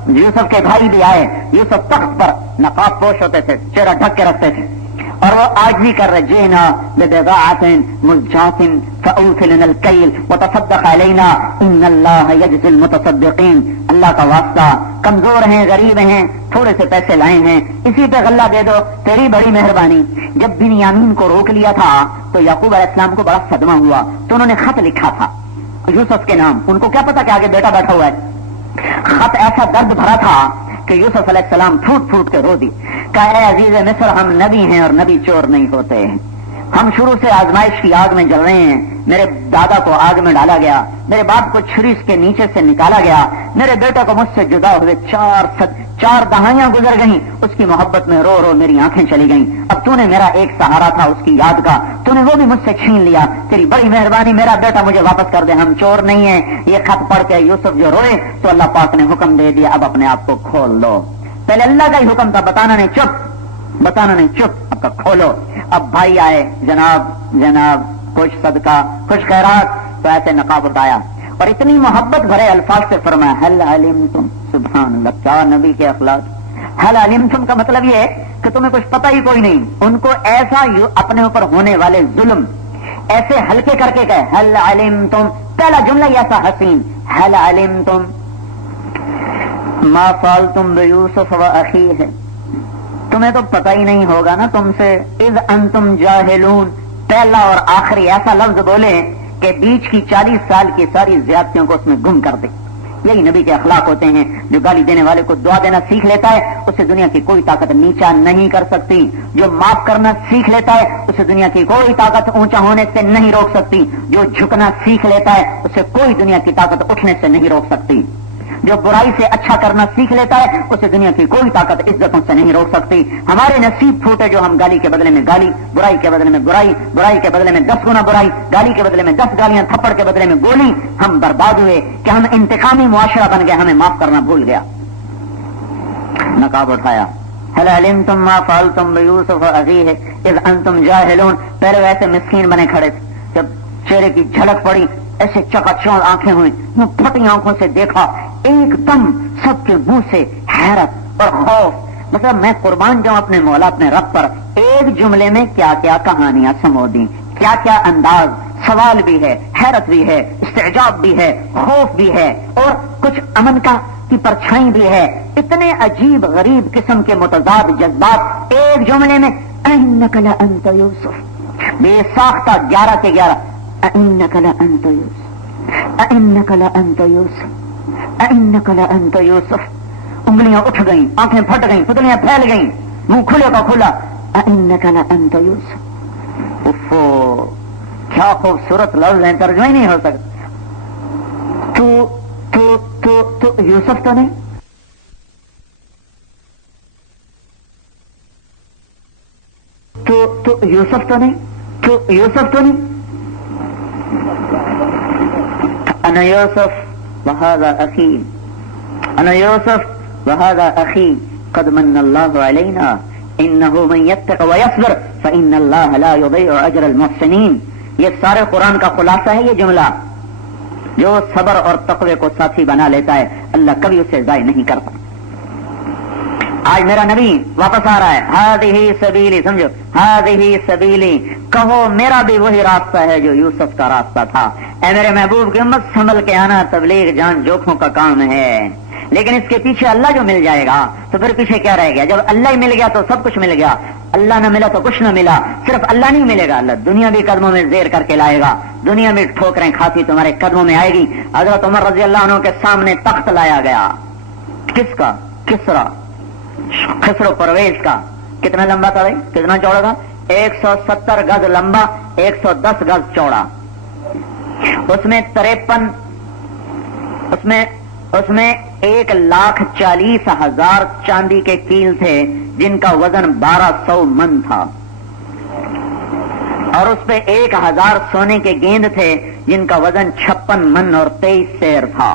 یوسف کے بھائی بھی آئے. یوسف تخت پر نقاب پوش ہوتے تھے، چہرہ ڈھک کے رکھتے تھے، اور وہ آج بھی کر رہے جینا ببضاعۃ مزجاۃ فاوفلنا الکیل وتصدق علینا ان اللہ یجزی المتصدقین. اللہ کا واسطہ، کمزور ہیں، غریب ہیں، تھوڑے سے پیسے لائے ہیں، اسی پہ غلہ دے دو، تیری بڑی مہربانی. جب بنیامین کو روک لیا تھا تو یعقوب علیہ السلام کو بڑا صدمہ ہوا، تو انہوں نے خط لکھا تھا یوسف کے نام. ان کو کیا پتا کہ آگے بیٹا بیٹھا ہوا ہے. خط ایسا درد بھرا تھا کہ یوسف علیہ السلام پھوٹ پھوٹ کے رو دی. کہا اے عزیز مصر، ہم نبی ہیں اور نبی چور نہیں ہوتے. ہم شروع سے آزمائش کی آگ میں جل رہے ہیں. میرے دادا کو آگ میں ڈالا گیا، میرے باپ کو چھری کے نیچے سے نکالا گیا، میرے بیٹے کو مجھ سے جدا ہوئے 4 دہائیاں گزر گئیں. اس کی محبت میں رو رو میری آنکھیں چلی گئیں. اب تو نے میرا ایک سہارا تھا اس کی یاد کا، تو نے وہ بھی مجھ سے چھین لیا. تیری بڑی مہربانی، میرا بیٹا مجھے واپس کر دے، ہم چور نہیں ہیں. یہ خط پڑھ کے یوسف جو روئے تو اللہ پاک نے حکم دے دیا اب اپنے آپ کو کھول دو. پہلے اللہ کا ہی حکم تھا، بتانا نہیں چپ، اب کا کھولو. اب بھائی آئے، جناب کچھ صدقہ، کچھ خیرات. تو ایسے نقاب اٹھایا اور اتنی محبت بھرے الفاظ سے فرمایا هل علمتم، سبحان اللہ، کیا نبی کے اخلاق. هل علمتم کا مطلب یہ ہے کہ تمہیں کچھ پتہ ہی کوئی نہیں. ان کو ایسا اپنے اوپر ہونے والے ظلم ایسے ہلکے کر کے کہے هل علمتم. پہلا جملہ ہی ایسا حسین، هل علمتم ما فعلتم بیوسف واخیہ، تمہیں تو پتہ ہی نہیں ہوگا نا تم سے اذ انتم جاہلون. پہلا اور آخری ایسا لفظ بولے کہ بیچ کی 40 سال کی ساری زیادتیوں کو اس میں گم کر دے. یہی نبی کے اخلاق ہوتے ہیں. جو گالی دینے والے کو دعا دینا سیکھ لیتا ہے اسے دنیا کی کوئی طاقت نیچا نہیں کر سکتی. جو معاف کرنا سیکھ لیتا ہے اسے دنیا کی کوئی طاقت اونچا ہونے سے نہیں روک سکتی. جو جھکنا سیکھ لیتا ہے اسے کوئی دنیا کی طاقت اٹھنے سے نہیں روک سکتی. جو برائی سے اچھا کرنا سیکھ لیتا ہے اسے دنیا کی کوئی طاقت عزتوں سے نہیں روک سکتی. ہمارے نصیب پھوٹے جو ہم گالی کے بدلے میں گالی، برائی کے بدلے میں برائی، برائی کے بدلے میں 10 گنا برائی، گالی کے بدلے میں 10 گالیاں، تھپڑ کے بدلے میں گولی. ہم برباد ہوئے کہ ہم انتقامی معاشرہ بن گئے، ہمیں معاف کرنا بھول گیا. نقاب اٹھایا هل علمتم ما فعلتم بیوسف واخیہ اذ انتم جاہلون. پہلے ویسے مسکین بنے کھڑے تھے، جب چہرے کی جھلک پڑی ایسے چکا چوند آنکھیں ہوئی، پھٹی آنکھوں سے دیکھا، ایک دم سب کے منہ سے حیرت اور خوف. مطلب میں قربان جاؤں اپنے مولا، اپنے رب پر. ایک جملے میں کیا کیا کہانیاں سمو دی، کیا کیا انداز. سوال بھی ہے، حیرت بھی ہے، استعجاب بھی ہے، خوف بھی ہے، اور کچھ امن کی پرچھائی بھی ہے. اتنے عجیب غریب قسم کے متضاد جذبات ایک جملے میں. اِنَّكَ لَأَنْتَ يُوسُف، بے ساختہ 11 کے 11. اِنَّكَ لَأَنْتَ يُوسُف، اِنَّكَ لَأَنْتَ يُوسُف، اِنَّكَ لَأَنْتَ يُوسُف. انگلیاں اٹھ گئیں، آنکھیں پھٹ گئیں، پتلیاں پھیل گئیں، منہ کھلے کا کھلا. اِنَّكَ لَأَنْتَ يُوسُف. اوفو، کیا خوبصورت لفظ ہیں، ترجمہ ہی نہیں ہو سکتا. تو یوسف تو نہیں، تو یوسف تو نہیں، تو یوسف تو نہیں. انا یوسف وہذا اخی، انا یوسف وہذا اخی قد من اللہ علینا انہ من یتق ویصبر فان اللہ لا یضیع اجر المحسنین. یہ سارے قرآن کا خلاصہ ہے. یہ جملہ جو صبر اور تقوی کو ساتھی بنا لیتا ہے اللہ کبھی اسے ضائع نہیں کرتا. آج میرا نبی واپس آ رہا ہے. ہذہ سبیلی، سمجھو، ہذہ سبیلی، کہو میرا بھی وہی راستہ ہے جو یوسف کا راستہ تھا. اے میرے محبوب کی امت، سنبھل کے آنا، تبلیغ جان جوکھوں کا کام ہے. لیکن اس کے پیچھے اللہ جو مل جائے گا تو پھر پیچھے کیا رہ گیا؟ جب اللہ ہی مل گیا تو سب کچھ مل گیا، اللہ نہ ملا تو کچھ نہ ملا۔ صرف اللہ نہیں ملے گا، اللہ دنیا بھی قدموں میں زیر کر کے لائے گا، دنیا میں ٹھوکریں کھاتی تمہارے قدموں میں آئے گی۔ حضرت عمر رضی اللہ عنہ کے سامنے تخت لایا گیا، کس کا؟ خسرو پرویز کا۔ کتنا لمبا تھا بھائی؟ کتنا چوڑا تھا؟ 170 گز لمبا، 110 گز چوڑا۔ اس میں 1,40,000 چاندی کے کیل تھے جن کا وزن 1200 من تھا، اور اس پہ 1000 سونے کے گیند تھے جن کا وزن 56 من اور 23 سیر تھا،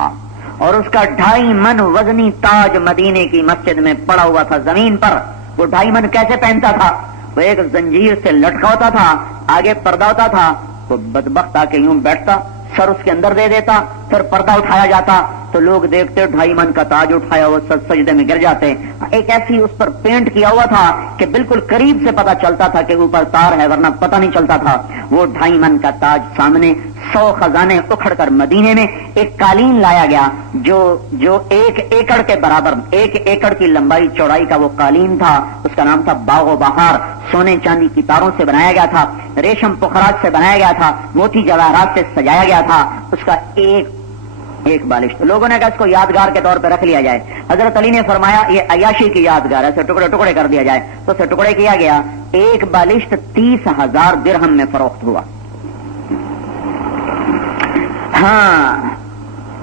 اور اس کا 2.5 من وزنی تاج مدینے کی مسجد میں پڑا ہوا تھا زمین پر۔ وہ 2.5 من کیسے پہنتا تھا؟ وہ ایک زنجیر سے لٹکا ہوتا تھا، آگے پردہ ہوتا تھا، وہ بدبخت آ کے یوں بیٹھتا، سر اس کے اندر دے دیتا، پھر پردہ اٹھایا جاتا تو لوگ دیکھتے 2.5 من کا تاج اٹھایا ہوا، سجدے میں گر جاتے۔ ایک ایسی اس پر پینٹ کیا ہوا تھا کہ بالکل قریب سے پتا چلتا تھا کہ اوپر تار ہے، ورنہ پتہ نہیں چلتا تھا۔ وہ 2.5 من کا تاج سامنے، 100 خزانے اکھڑ کر مدینے میں ایک قالین لایا گیا جو 1 ایکڑ کے برابر، 1 ایکڑ کی لمبائی چوڑائی کا وہ قالین تھا۔ اس کا نام تھا باغ و بہار۔ سونے چاندی کی تاروں سے بنایا گیا تھا، ریشم پخراج سے بنایا گیا تھا، موتی جواہرات سے سجایا گیا تھا۔ اس کا ایک بالش، لوگوں نے کہا اس کو یادگار کے طور پہ رکھ لیا جائے۔ حضرت علی نے فرمایا یہ عیاشی کی یادگار ہے، اسے ٹکڑے ٹکڑے کر دیا جائے، تو اسے ٹکڑے کیا گیا۔ ایک بالشت 30,000 درہم میں فروخت ہوا۔ ہاں،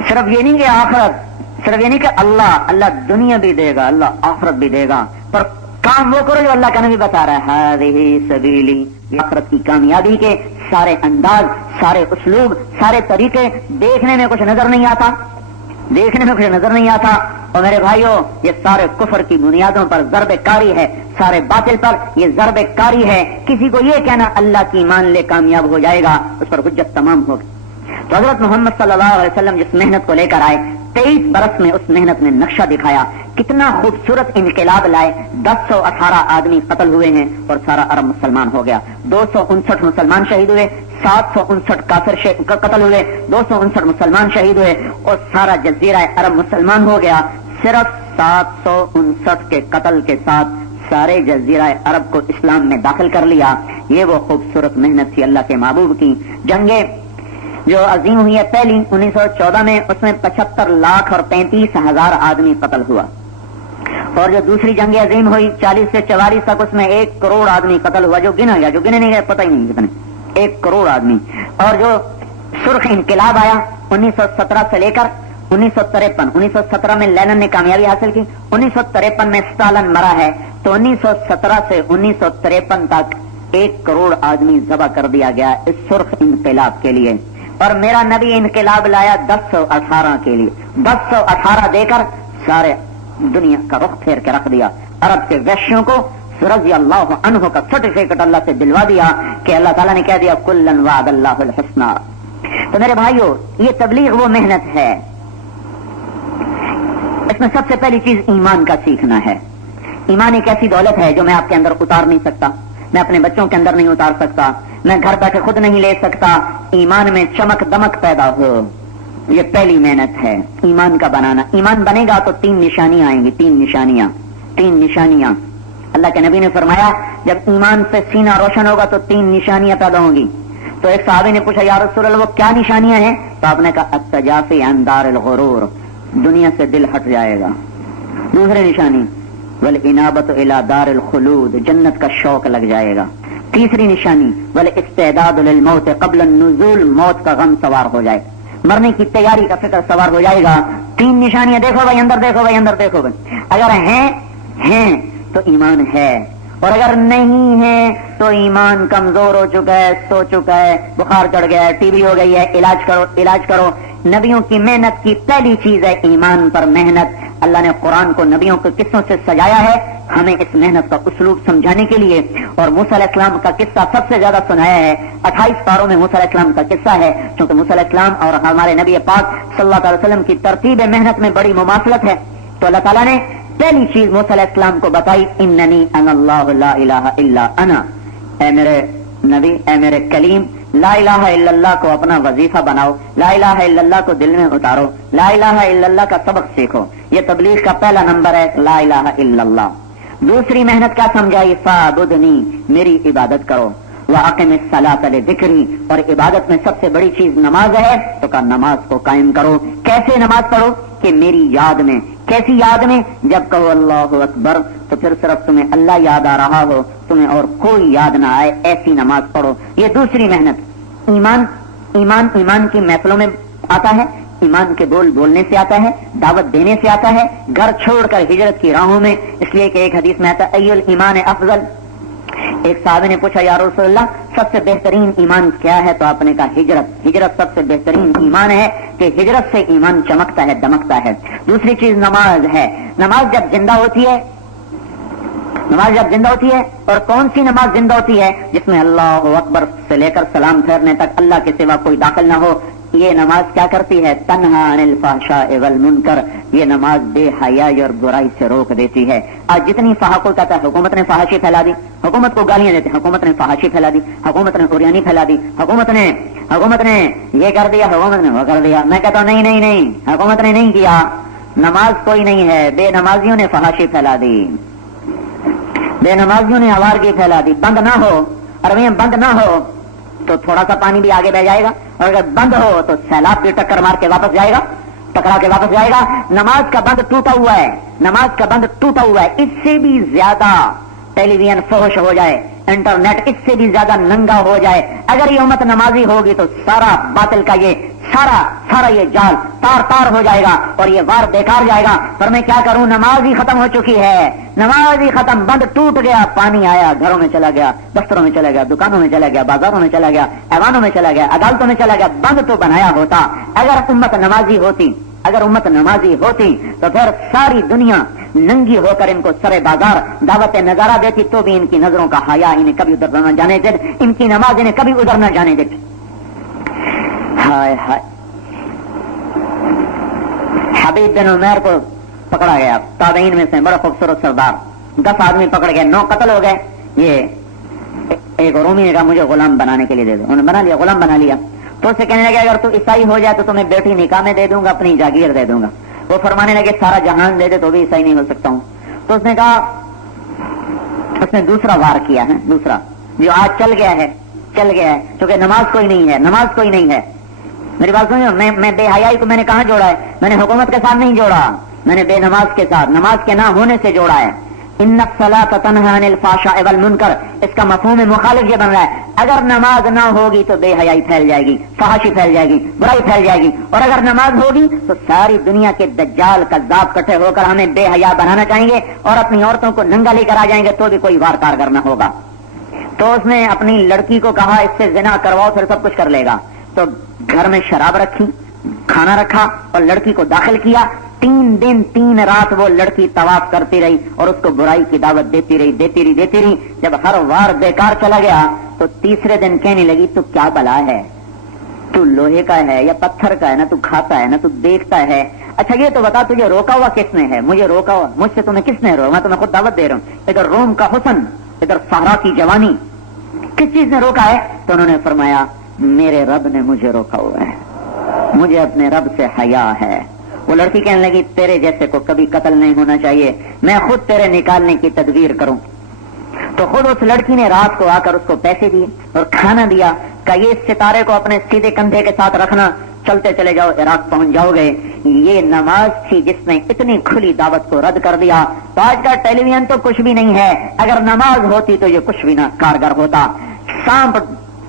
صرف یہ نہیں کہ آخرت، صرف یہ نہیں کہ اللہ دنیا بھی دے گا، اللہ آخرت بھی دے گا، پر کام وہ کرو جو اللہ کا نبی بتا رہا ہے، ہذہ سبیلی۔ آخرت کی کامیابی کے سارے انداز، سارے اسلوب، سارے طریقے دیکھنے میں کچھ نظر نہیں آتا، اور میرے بھائیوں یہ سارے کفر کی بنیادوں پر ضرب کاری ہے، سارے باطل پر یہ ضرب کاری ہے۔ کسی کو یہ کہنا اللہ کی مان لے کامیاب ہو جائے گا، اس پر حجت تمام ہوگی۔ تو حضرت محمد صلی اللہ علیہ وسلم جس محنت کو لے کر آئے، 23 برس میں اس محنت نے نقشہ دکھایا، کتنا خوبصورت انقلاب لائے۔ 1018 آدمی قتل ہوئے ہیں اور سارا عرب مسلمان ہو گیا۔ 259 مسلمان شہید ہوئے، 759 کافر قتل ہوئے، 259 مسلمان شہید ہوئے، اور سارا جزیرہ عرب مسلمان ہو گیا۔ صرف 759 کے قتل کے ساتھ سارے جزیرہ عرب کو اسلام میں داخل کر لیا۔ یہ وہ خوبصورت محنت تھی اللہ کے محبوب کی۔ جنگیں جو عظیم ہوئی ہے پہلی 1914 میں، اس میں 75 لاکھ اور 35,000 آدمی قتل ہوا، اور جو دوسری جنگ عظیم ہوئی 40 سے 44 تک، اس میں 1 کروڑ آدمی قتل ہوا، جو گنا گیا، جو گنے نہیں گئے پتہ ہی نہیں کتنے، 1 کروڑ آدمی۔ اور جو سرخ انقلاب آیا 1917 سے لے کر 1917 میں لینن نے کامیابی حاصل کی، 1953 میں اسٹالن مرا ہے، تو 1917 سے 1953 تک 1 کروڑ آدمی ذبح کر دیا گیا اس سرخ انقلاب کے لیے۔ اور میرا نبی انقلاب لایا 1018 کے لیے، 1018 دے کر سارے دنیا کا رخ پھیر کے رکھ دیا۔ عرب کے وحشیوں کو رضی اللہ عنہ کا سرٹیفکیٹ اللہ سے دلوا دیا کہ اللہ تعالیٰ نے کہہ دیا کلن وعد اللہ الحسنى۔ تو میرے بھائیو، یہ تبلیغ وہ محنت ہے، اس میں سب سے پہلی چیز ایمان کا سیکھنا ہے۔ ایمان ایک ایسی دولت ہے جو میں آپ کے اندر اتار نہیں سکتا، میں اپنے بچوں کے اندر نہیں اتار سکتا، میں گھر بیٹھے خود نہیں لے سکتا۔ ایمان میں چمک دمک پیدا ہو، یہ پہلی محنت ہے ایمان کا بنانا۔ ایمان بنے گا تو 3 نشانیاں آئیں گی، 3 نشانیاں۔ اللہ کے نبی نے فرمایا جب ایمان سے سینہ روشن ہوگا تو 3 نشانیاں پیدا ہوں گی۔ تو ایک صحابی نے پوچھا یا رسول اللہ وہ کیا نشانیاں ہیں؟ تو آپ نے کہا التجافی عن دار الغرور، دنیا سے دل ہٹ جائے گا۔ دوسری نشانی والانابۃ الی دار الخلود، جنت کا شوق لگ جائے گا۔ تیسری نشانی والاستعداد للموت قبل النزول، موت کا غم سوار ہو جائے، مرنے کی تیاری کا فکر سوار ہو جائے گا۔ 3 نشانیاں دیکھو بھائی، اندر دیکھو بھائی، اندر دیکھو بھائی، اگر ہیں تو ایمان ہے، اور اگر نہیں ہے تو ایمان کمزور ہو چکا ہے، سو چکا ہے، بخار چڑھ گیا ہے، ٹی بی ہو گئی ہے، علاج کرو۔ نبیوں کی محنت کی پہلی چیز ہے ایمان پر محنت۔ اللہ نے قرآن کو نبیوں کے قصوں سے سجایا ہے ہمیں اس محنت کا اسلوب سمجھانے کے لیے، اور موسیٰ علیہ السلام کا قصہ سب سے زیادہ سنایا ہے۔ 28 پاروں میں موسیٰ علیہ السلام کا قصہ ہے، چونکہ موسیٰ علیہ السلام اور ہمارے نبی پاک صلی اللہ علیہ وسلم کی ترتیب محنت میں بڑی مماثلت ہے۔ تو اللہ تعالیٰ نے پہلی چیز موسیٰ علیہ السلام کو بتائی اننی انا اللہ لا الہ الا انا، اے میرے نبی، اے میرے کلیم، لا الہ الا اللہ کو اپنا وظیفہ بناؤ، لا الہ الا اللہ کو دل میں اتارو، لا الہ الا اللہ کا سبق سیکھو. یہ تبلیغ کا پہلا نمبر ہے، لا الہ الا اللہ. دوسری محنت کیا سمجھائی؟ فاعبدنی، میری عبادت کرو. وَأَقِمِ الصَّلَاةَ لِذِكْرِي، اور عبادت میں سب سے بڑی چیز نماز ہے، تو کہا نماز کو قائم کرو. کیسے نماز پڑھو؟ کہ میری یاد میں. کیسی یاد میں؟ جب کہو اللہ اکبر تو پھر صرف تمہیں اللہ یاد آ رہا ہو، تمہیں اور کوئی یاد نہ آئے، ایسی نماز پڑھو. یہ دوسری محنت. ایمان کی محفلوں میں آتا ہے، ایمان کے بولنے سے آتا ہے، دعوت دینے سے آتا ہے، گھر چھوڑ کر ہجرت کی راہوں میں. اس لیے کہ ایک حدیث میں آتا ہے ای الایمان افضل. ایک صحابی نے پوچھا یا رسول اللہ سب سے بہترین ایمان کیا ہے؟ تو آپ نے کہا ہجرت. ہجرت سب سے بہترین ایمان ہے کہ ہجرت سے ایمان چمکتا ہے، دمکتا ہے. دوسری چیز نماز ہے. نماز جب زندہ ہوتی ہے، اور کون سی نماز زندہ ہوتی ہے؟ جس میں اللہ اکبر سے لے کر سلام پھیرنے تک اللہ کے سوا کوئی داخل نہ ہو. یہ نماز کیا کرتی ہے؟ تنہا عن الفحشاء والمنکر. یہ نماز بے حیائی اور برائی سے روک دیتی ہے. آج جتنی کو کہتا ہے حکومت نے فحاشی پھیلا دی، حکومت کو گالیاں دیتے، حکومت نے فحاشی پھیلا دی، حکومت نے اوریانی پھیلا دی، حکومت نے یہ کر دیا، حکومت نے وہ کر دیا. میں کہتا ہوں نہیں، حکومت نے نہیں کیا. نماز کوئی نہیں ہے، بے نمازیوں نے فحاشی پھیلا دی، بے نمازیوں نے آوارگی پھیلا دی. بند نہ ہو، عربیاں بند نہ ہو تو تھوڑا سا پانی بھی آگے بہ جائے گا، اور اگر بند ہو تو سیلاب بھی ٹکر مار کے واپس جائے گا، ٹکرا کے واپس جائے گا. نماز کا بند ٹوٹا ہوا ہے، نماز کا بند ٹوٹا ہوا ہے. اس سے بھی زیادہ ٹیلی ویژن فحش ہو جائے، انٹرنیٹ اس سے بھی زیادہ ننگا ہو جائے، اگر یہ امت نمازی ہوگی تو سارا باطل کا یہ سارا یہ جال تار ہو جائے گا اور یہ وار بیکار جائے گا. پر میں کیا کروں؟ نماز ہی ختم ہو چکی ہے، نماز ہی ختم. بند ٹوٹ گیا، پانی آیا، گھروں میں چلا گیا، دفتروں میں چلا گیا، دکانوں میں چلا گیا، بازاروں میں چلا گیا، ایوانوں میں چلا گیا، عدالتوں میں چلا گیا. بند تو بنایا ہوتا. اگر امت نمازی ہوتی تو پھر ساری دنیا ننگی ہو کر ان کو سرے بازار دعوت نظارہ دیتی، تو بھی ان کی نظروں کا حیا انہیں کبھی ادھر نہ جانے دے، ان کی نماز انہیں کبھی ادھر نہ جانے دیتی. ہائے حبیب بن عمیر کو پکڑا گیا، تابعین میں سے بڑا خوبصورت سردار. 10 آدمی پکڑ گئے، 9 قتل ہو گئے. یہ ایک رومی نے کہا مجھے غلام بنانے کے لیے دے دو. انہوں نے بنا لیا، غلام بنا لیا. تو اسے کہنے لگے اگر تو عیسائی ہو جائے تو تمہیں بیٹی نکاح میں دے دوں گا، اپنی جاگیر دے دوں گا. وہ فرمانے لگے سارا جہان دے دے تو بھی عیسائی نہیں ہو سکتا ہوں. تو اس نے کہا، اس نے دوسرا وار کیا ہے، دوسرا جو آج چل گیا ہے کیونکہ نماز کوئی نہیں ہے. میری بات سنیے، میں بے حیائی کو میں نے کہاں جوڑا ہے؟ میں نے حکومت کے ساتھ نہیں جوڑا، میں نے بے نماز کے ساتھ، نماز کے نہ ہونے سے جوڑا ہے. ان الصلاۃ تنہی عن الفحشاء والمنکر، اس کا مفہوم مخالف یہ بن رہا ہے اگر نماز نہ ہوگی تو بے حیائی پھیل جائے گی، فحاشی پھیل جائے گی، برائی پھیل جائے گی. اور اگر نماز ہوگی تو ساری دنیا کے دجال کذاب کٹھے ہو کر ہمیں بے حیا بنانا چاہیں گے اور اپنی عورتوں کو ننگا لے کر آ جائیں گے، تو بھی کوئی وار کارگر نہ ہوگا. تو اس نے اپنی لڑکی کو کہا اس سے زنا کرواؤ پھر سب کچھ کر لے گا. تو گھر میں شراب رکھی، کھانا رکھا اور لڑکی کو داخل کیا. 3 دن 3 رات وہ لڑکی طواف کرتی رہی اور اس کو برائی کی دعوت دیتی رہی. جب ہر وار بیکار چلا گیا تو تیسرے دن کہنے لگی تو کیا بلا ہے، تو لوہے کا ہے یا پتھر کا ہے؟ نہ تو کھاتا ہے نہ تو دیکھتا ہے. اچھا یہ تو بتا تجھے روکا ہوا کس نے ہے؟ مجھے روکا ہوا، مجھ سے تمہیں کس نے روکا؟ میں تمہیں خود دعوت دے رہا ہوں. ادھر روم کا حسن، ادھر صحرا کی جوانی، کس چیز نے روکا ہے؟ تو انہوں نے فرمایا میرے رب نے مجھے روکا ہوا ہے، مجھے اپنے رب سے حیا ہے. وہ لڑکی کہنے لگی تیرے جیسے کو کبھی قتل نہیں ہونا چاہیے، میں خود تیرے نکالنے کی تدبیر کروں. تو خود اس لڑکی نے رات کو آ کر اس کو پیسے دیے اور کھانا دیا کہ یہ ستارے کو اپنے سیدھے کندھے کے ساتھ رکھنا، چلتے چلے جاؤ، عراق پہنچ جاؤ گے. یہ نماز تھی جس نے اتنی کھلی دعوت کو رد کر دیا. تو آج کا ٹیلی ویژن تو کچھ بھی نہیں ہے، اگر نماز ہوتی تو یہ کچھ بھی نہ کارگر ہوتا. سانپ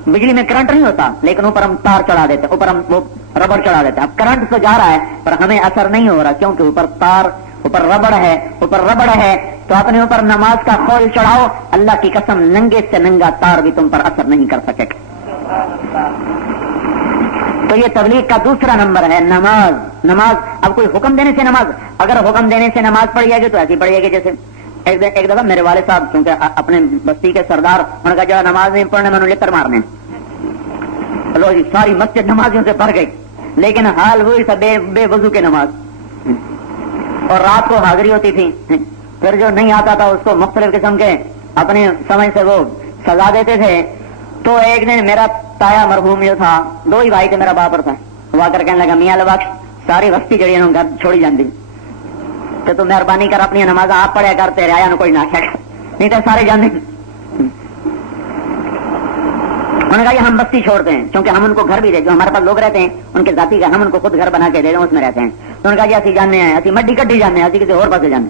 بجلی میں کرنٹ نہیں ہوتا لیکن اوپر ہم تار چڑھا دیتے، اوپر ہم وہ ربڑ چڑھا دیتے. اب کرنٹ تو جا رہا ہے پر ہمیں اثر نہیں ہو رہا کیونکہ اوپر تار، اوپر ربڑ ہے. تو اپنے اوپر نماز کا خول چڑھاؤ، اللہ کی قسم ننگے سے ننگا تار بھی تم پر اثر نہیں کر سکے. تو یہ تبلیغ کا دوسرا نمبر ہے نماز. اب کوئی حکم دینے سے نماز، اگر حکم دینے سے نماز پڑھ جائے گی تو ایسی پڑھ جائے گی جیسے ایک دفعہ میرے والد صاحب کیونکہ اپنے بستی کے سردار، انہوں نے کہا جو نماز نہیں پڑھنے میں انہوں نے لتر مارنے. لو جی ساری مسجد نمازیوں سے بھر گئی، لیکن حال وہی تھا بے وضو کے نماز. اور رات کو حاضری ہوتی تھی، پھر جو نہیں آتا تھا اس کو مختلف قسم کے اپنے سمجھ سے وہ سزا دیتے تھے. تو ایک دن میرا تایا مرحوم جو تھا 2 ہی بھائی تھے میرا باپ تھا وہ آ کر کہنے لگا میاں لبخش ساری وسطی جڑی انہوں گھر چھوڑی جاندی تو مہربانی کر اپنی نماز آپ پڑھیا کر تیرے آیا کوئی نہ آخیا نہیں تو سارے جانے. انہوں نے کہا یہ ہم بستی چھوڑتے ہیں کیونکہ ہم ان کو گھر بھی دے جو ہمارے پاس لوگ رہتے ہیں ان کے ذاتی گھر ہم ان کو خود گھر بنا کے دے رہے ہیں اس میں رہتے ہیں. تو انہوں نے کہا جی اسی جانے ہیں اسی مڈی کڈی جانے اسی کسی اور پاس جانے.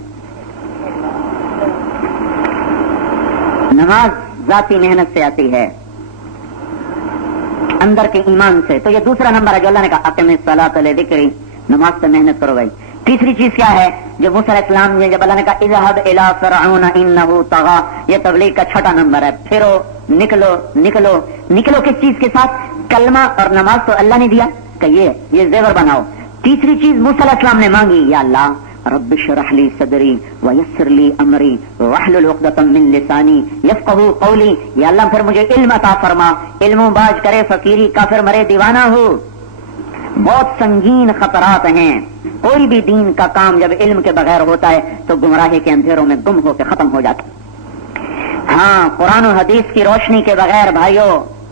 نماز ذاتی محنت سے آتی ہے اندر کے ایمان سے. تو یہ دوسرا نمبر ہے جو اللہ نے کہا اقم الصلاۃ لذکری نماز سے محنت کرو بھائی. تیسری چیز کیا ہے جو موسیٰ علیہ السلام نے جب اللہ نے کہا اذهب الى فرعون انه طغى یہ تبلیغ کا 6واں نمبر ہے. پھرو نکلو نکلو نکلو کس چیز کے ساتھ؟ کلمہ اور نماز تو اللہ نے دیا کہ یہ زیور بناؤ. تیسری چیز موسیٰ علیہ السلام نے مانگی یا اللہ رب اشرح لی صدری ویسر لی امری واحلل عقدۃ من لسانی یفقهوا قولی. یا اللہ پھر مجھے علم عطا فرما. علم و باج کرے فقیری کافر مرے دیوانہ ہو. بہت سنگین خطرات ہیں. کوئی بھی دین کا کام جب علم کے بغیر ہوتا ہے تو گمراہی کے اندھیروں میں گم ہو کے ختم ہو جاتا ہے. ہاں قرآن و حدیث کی روشنی کے بغیر بھائیو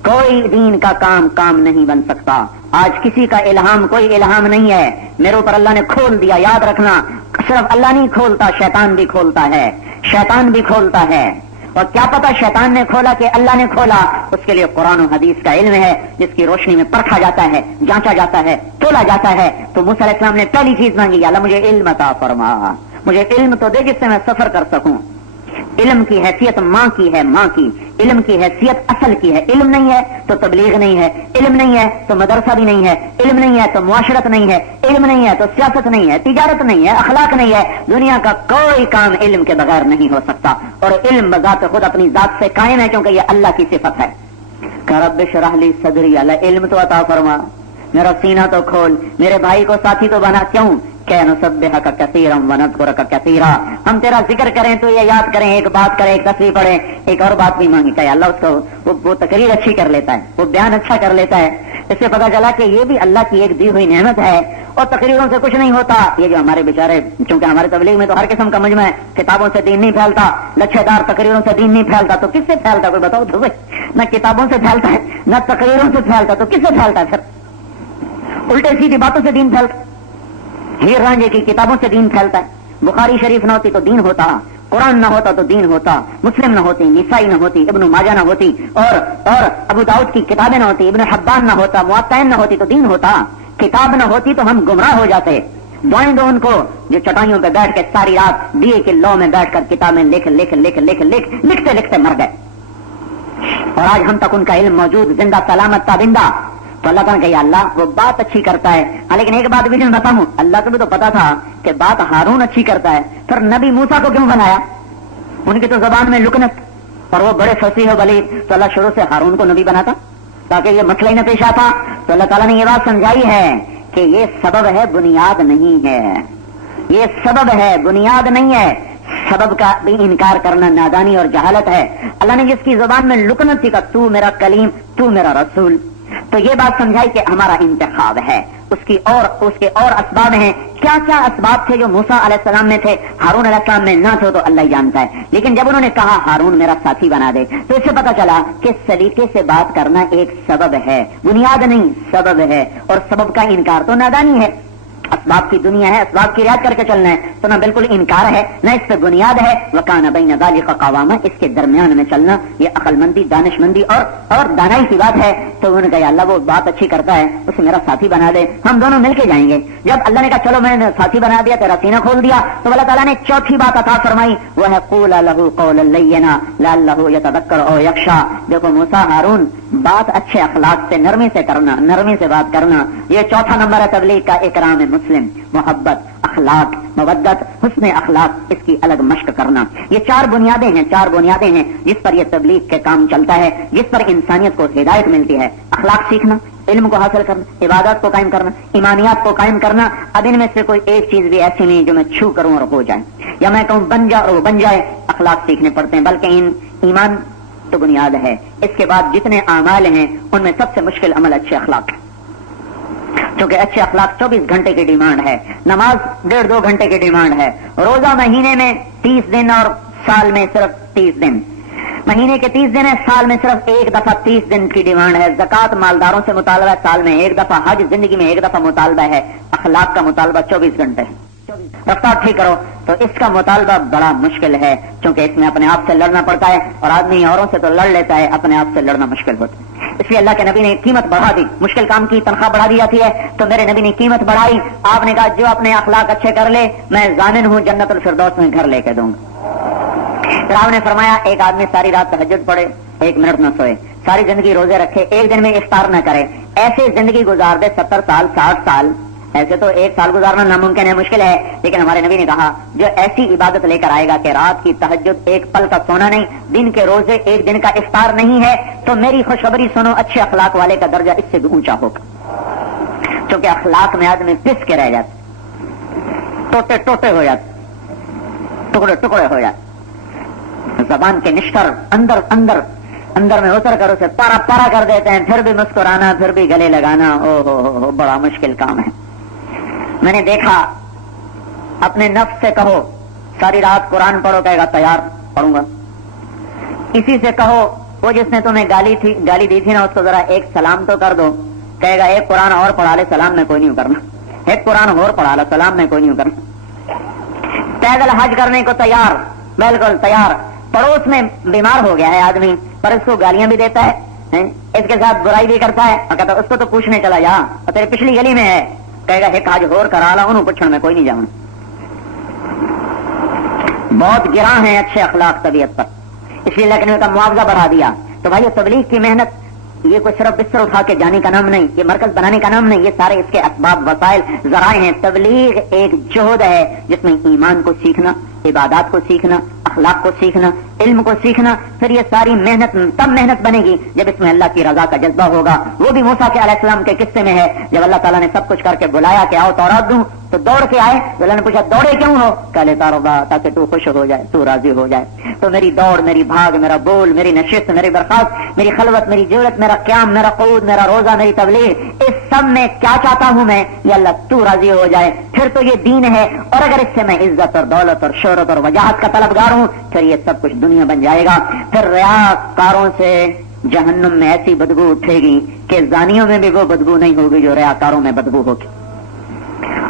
کوئی دین کا کام نہیں بن سکتا. آج کسی کا الہام کوئی الہام نہیں ہے. میرے اوپر اللہ نے کھول دیا. یاد رکھنا صرف اللہ نہیں کھولتا شیطان بھی کھولتا ہے. شیطان بھی کھولتا ہے. اور کیا پتا شیطان نے کھولا کہ اللہ نے کھولا. اس کے لیے قرآن و حدیث کا علم ہے جس کی روشنی میں پرکھا جاتا ہے جانچا جاتا ہے تولا جاتا ہے. تو موسیٰ علیہ السلام نے پہلی چیز مانگی اللہ مجھے علم عطا فرما. مجھے علم تو دے جس سے میں سفر کر سکوں. علم کی حیثیت ماں کی ہے. ماں کی علم کی حیثیت اصل کی ہے. علم نہیں ہے تو تبلیغ نہیں ہے. علم نہیں ہے تو مدرسہ بھی نہیں ہے. علم نہیں ہے تو معاشرت نہیں ہے. علم نہیں ہے تو سیاست نہیں ہے. تجارت نہیں ہے. اخلاق نہیں ہے. دنیا کا کوئی کام علم کے بغیر نہیں ہو سکتا. اور علم بذات خود اپنی ذات سے قائم ہے کیونکہ یہ اللہ کی صفت ہے. کہ رب اشرح لی صدری اللہ علم تو عطا فرما. میرا سینہ تو کھول. میرے بھائی کو ساتھی تو بنا. کیوں کہ نسبحک کثیرا ونذکرک کثیرا. ہم تیرا ذکر کریں تو یہ یاد کریں. ایک بات کریں ایک تسبیح پڑھیں. ایک اور بات بھی مانگی کہ اللہ اس کو وہ تقریر اچھی کر لیتا ہے. وہ بیان اچھا کر لیتا ہے. اس سے پتا چلا کہ یہ بھی اللہ کی ایک دی ہوئی نعمت ہے. اور تقریروں سے کچھ نہیں ہوتا. یہ جو ہمارے بیچارے چونکہ ہمارے تبلیغ میں تو ہر قسم کا مجمع ہے. کتابوں سے دین نہیں پھیلتا. لچھے دار تقریروں سے دین نہیں پھیلتا. تو کس سے پھیلتا کوئی بتاؤ تو. نہ کتابوں سے پھیلتا ہے نہ تقریروں سے پھیلتا. تو کس سے پھیلتا ہے پھر؟ الٹے سیدھی باتوں سے دین پھیلتا. ہیر رانجے کی کتابوں سے دین پھیلتا ہے. بخاری شریف نہ ہوتی تو دین ہوتا. قرآن نہ ہوتا تو دین ہوتا. مسلم نہ ہوتی. نسائی نہ ہوتی. ابن ماجہ نہ ہوتی. اور ابو داؤد کی کتابیں نہ ہوتی. ابن حبان نہ ہوتا. موطئ نہ ہوتی تو دین ہوتا. کتاب نہ ہوتی تو ہم گمراہ ہو جاتے. دعائیں دو ان کو جو چٹائیوں پہ بیٹھ کے ساری رات دیے کے لو میں بیٹھ کر کتابیں لکھتے لکھتے مر گئے. اور آج ہم تک ان کا علم موجود زندہ سلامت تابندہ. تو اللہ تعالیٰ کہ اللہ وہ بات اچھی کرتا ہے. لیکن ایک بات بھی میں بتاؤں اللہ کو بھی تو پتا تھا کہ بات ہارون اچھی کرتا ہے. پھر نبی موسیٰ کو کیوں بنایا؟ ان کی تو زبان میں لکنت اور وہ بڑے فصیح و بلیغ. تو اللہ شروع سے ہارون کو نبی بناتا تاکہ یہ مسئلہ ہی نہ پیش آتا. تو اللہ تعالیٰ نے یہ بات سمجھائی ہے کہ یہ سبب ہے بنیاد نہیں ہے. یہ سبب ہے بنیاد نہیں ہے. سبب کا بھی انکار کرنا نادانی اور جہالت ہے. اللہ نے جس کی زبان میں لکنت تھی کہ تو میرا کلیم تو میرا رسول. تو یہ بات سمجھائی کہ ہمارا انتخاب ہے. اس کے اور اسباب ہیں. کیا کیا اسباب تھے جو موسیٰ علیہ السلام میں تھے ہارون علیہ السلام میں نہ تھے تو اللہ ہی جانتا ہے. لیکن جب انہوں نے کہا ہارون میرا ساتھی بنا دے تو اس سے پتا چلا کہ سلیقے سے بات کرنا ایک سبب ہے بنیاد نہیں سبب ہے. اور سبب کا انکار تو نادانی ہے. اسباب کی دنیا ہے. اسباب کی رعایت کر کے چلنا ہے تو نہ بالکل انکار ہے نہ اس پہ بنیاد ہے. وکان بین ذلک قواما اس کے درمیان میں چلنا یہ عقل مندی دانش مندی اور دانائی کی بات ہے. تو انہوں نے کہا اللہ وہ بات اچھی کرتا ہے اسے میرا ساتھی بنا دے. ہم دونوں مل کے جائیں گے. جب اللہ نے کہا چلو میں نے ساتھی بنا دیا تیرا سینہ کھول دیا تو اللہ تعالیٰ نے چوتھی بات عطا فرمائی وہ ہے قولا لہ قولا لینا لعلہ یتذکر او یخشی. دیکھو موسیٰ ہارون بات اچھے اخلاق سے نرمی سے کرنا نرمی سے بات کرنا. یہ چوتھا نمبر ہے تبلیغ کا. اکرام مسلم محبت اخلاق مودت حسن اخلاق اس کی الگ مشق کرنا. یہ چار بنیادیں ہیں جس پر یہ تبلیغ کے کام چلتا ہے. جس پر انسانیت کو ہدایت ملتی ہے. اخلاق سیکھنا علم کو حاصل کرنا عبادات کو قائم کرنا ایمانیات کو قائم کرنا. اب ان میں سے کوئی ایک چیز بھی ایسی نہیں جو میں چھو کروں اور ہو جائے یا میں کہوں بن جا اور وہ بن جائے. اخلاق سیکھنے پڑتے ہیں. بلکہ ایمان تو بنیاد ہے. اس کے بعد جتنے اعمال ہیں ان میں سب سے مشکل عمل اچھے اخلاق ہے. کیونکہ اچھے اخلاق 24 گھنٹے کی ڈیمانڈ ہے. نماز 1.5-2 گھنٹے کی ڈیمانڈ ہے. روزہ مہینے میں 30 دن اور سال میں صرف 30 دن. مہینے کے 30 دن ہے، سال میں صرف ایک دفعہ 30 دن کی ڈیمانڈ ہے. زکوٰۃ مالداروں سے مطالبہ ہے سال میں ایک دفعہ، حج زندگی میں ایک دفعہ مطالبہ ہے. اخلاق کا مطالبہ 24 گھنٹے ہے. رفتار ٹھیک کرو. تو اس کا مطالبہ بڑا مشکل ہے کیونکہ اس میں اپنے آپ سے لڑنا پڑتا ہے، اور آدمی اوروں سے تو لڑ لیتا ہے، اپنے آپ سے لڑنا مشکل ہوتا ہے. اس لیے اللہ کے نبی نے قیمت بڑھا دی. مشکل کام کی تنخواہ بڑھا دی جاتی ہے تو میرے نبی نے قیمت بڑھائی. آپ نے کہا جو اپنے اخلاق اچھے کر لے میں ضامن ہوں جنت الفردوس میں گھر لے کے دوں گا. پھر آپ نے فرمایا ایک آدمی ساری رات تہجد پڑھے، 1 منٹ نہ سوئے، ساری زندگی روزے رکھے، ایک دن میں افطار نہ کرے، ایسے زندگی گزار دے 70 سال 60 سال. ایسے تو 1 سال گزارنا ناممکن ہے، مشکل ہے، لیکن ہمارے نبی نے کہا جو ایسی عبادت لے کر آئے گا کہ رات کی تہجد، ایک پل کا سونا نہیں، دن کے روزے، ایک دن کا افطار نہیں ہے، تو میری خوشخبری سنو اچھے اخلاق والے کا درجہ اس سے بھی اونچا ہوگا. کیونکہ اخلاق میں آدمی پس کے رہ جاتے، ٹوٹے ٹوٹے ہو جاتے، ٹکڑے ٹکڑے ہو جاتے. زبان کے نشتر اندر اندر اندر میں اتر کر اسے پارا پارا کر دیتے ہیں، پھر بھی مسکرانا، پھر بھی گلے لگانا، او ہو بڑا مشکل کام ہے. میں نے دیکھا، اپنے نفس سے کہو ساری رات قرآن پڑھو، کہے گا تیار پڑھوں گا. اسی سے کہو وہ جس نے تمہیں گالی دی تھی نا، اس کو ذرا ایک سلام تو کر دو، کہے گا ایک قرآن اور پڑھا لے، سلام میں کوئی نہیں کرنا. ایک قرآن اور پڑھا لے، سلام میں کوئی نہیں کرنا. پیدل حج کرنے کو تیار، بالکل تیار. پڑوس میں بیمار ہو گیا ہے آدمی، پر اس کو گالیاں بھی دیتا ہے، اس کے ساتھ برائی بھی کرتا ہے، اور کہتا اس کو تو پوچھنے چلا جا، اور تیرے پچھلی گلی میں ہے، کہے گا ایک حج اور کرا لا، انہوں پوچھنے میں کوئی نہیں جاؤں. بہت گراں ہیں اچھے اخلاق طبیعت پر، اس لیے لیکن ان کا معاوضہ بڑھا دیا. تو بھائی تبلیغ کی محنت یہ کوئی صرف بستر اٹھا کے جانے کا نام نہیں، یہ مرکز بنانے کا نام نہیں، یہ سارے اس کے اسباب، وسائل، ذرائع ہیں. تبلیغ ایک جہد ہے جس میں ایمان کو سیکھنا، عبادات کو سیکھنا، اخلاق کو سیکھنا، علم کو سیکھنا. پھر یہ ساری محنت تب محنت بنے گی جب اس میں اللہ کی رضا کا جذبہ ہوگا. وہ بھی موسیٰ کے علیہ السلام کے قصے میں ہے، جب اللہ تعالیٰ نے سب کچھ کر کے بلایا کہ آؤ تورات دوں، تو دوڑ کے آئے. تو اللہ نے پوچھا دوڑے کیوں ہو؟ کہلے تاربا تاکہ تو خوش ہو جائے، تو راضی ہو جائے. تو میری دوڑ، میری بھاگ، میرا بول، میری نشست، میری برخاست، میری خلوت، میری جرت، میرا قیام، میرا قعود، میرا روزہ، میری تبلیغ، اس سب میں کیا چاہتا ہوں میں؟ یہ اللہ تو راضی ہو جائے. پھر تو یہ دین ہے. اور اگر اس سے میں عزت اور دولت اور شہرت اور وجاہت کا طلبگار ہوں، پھر یہ سب کچھ دنیا بن جائے گا. پھر ریاکاروں سے جہنم میں ایسی بدبو اٹھے گی کہ زانیوں میں بھی وہ بدبو نہیں ہوگی جو ریاکاروں میں بدبو ہوگی.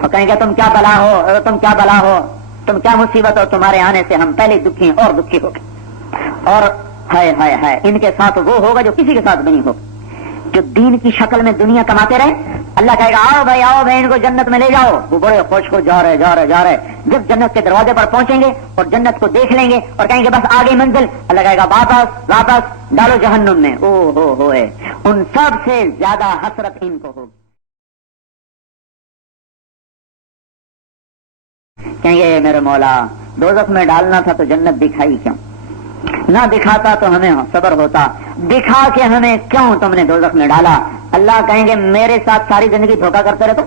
اور کہیں گے تم کیا بلا ہو، تم کیا بلا ہو، تم کیا مصیبت ہو، تمہارے آنے سے ہم پہلے دکھی اور دکھی ہو گئے. اور ہائے ہائے ہائے، ان کے ساتھ وہ ہوگا جو کسی کے ساتھ نہیں ہوگا، جو دین کی شکل میں دنیا کماتے رہے. اللہ کہے گا آؤ بھائی ان کو جنت میں لے جاؤ. وہ بڑے خوش کو جا رہے. جب جنت کے دروازے پر پہنچیں گے اور جنت کو دیکھ لیں گے اور کہیں گے بس آگے منزل، اللہ کہے گا واپس ڈالو جہنم میں. او ہو ان سب سے زیادہ حسرت ان کو ہوگی. کہیں گے میرے مولا دوزخ میں ڈالنا تھا تو جنت دکھائی کیوں؟ نہ دکھاتا تو ہمیں صبر ہوتا، دکھا کے ہمیں کیوں تم نے دوزخ میں ڈالا؟ اللہ کہیں گے میرے ساتھ ساری زندگی دھوکہ کرتے رہے، تو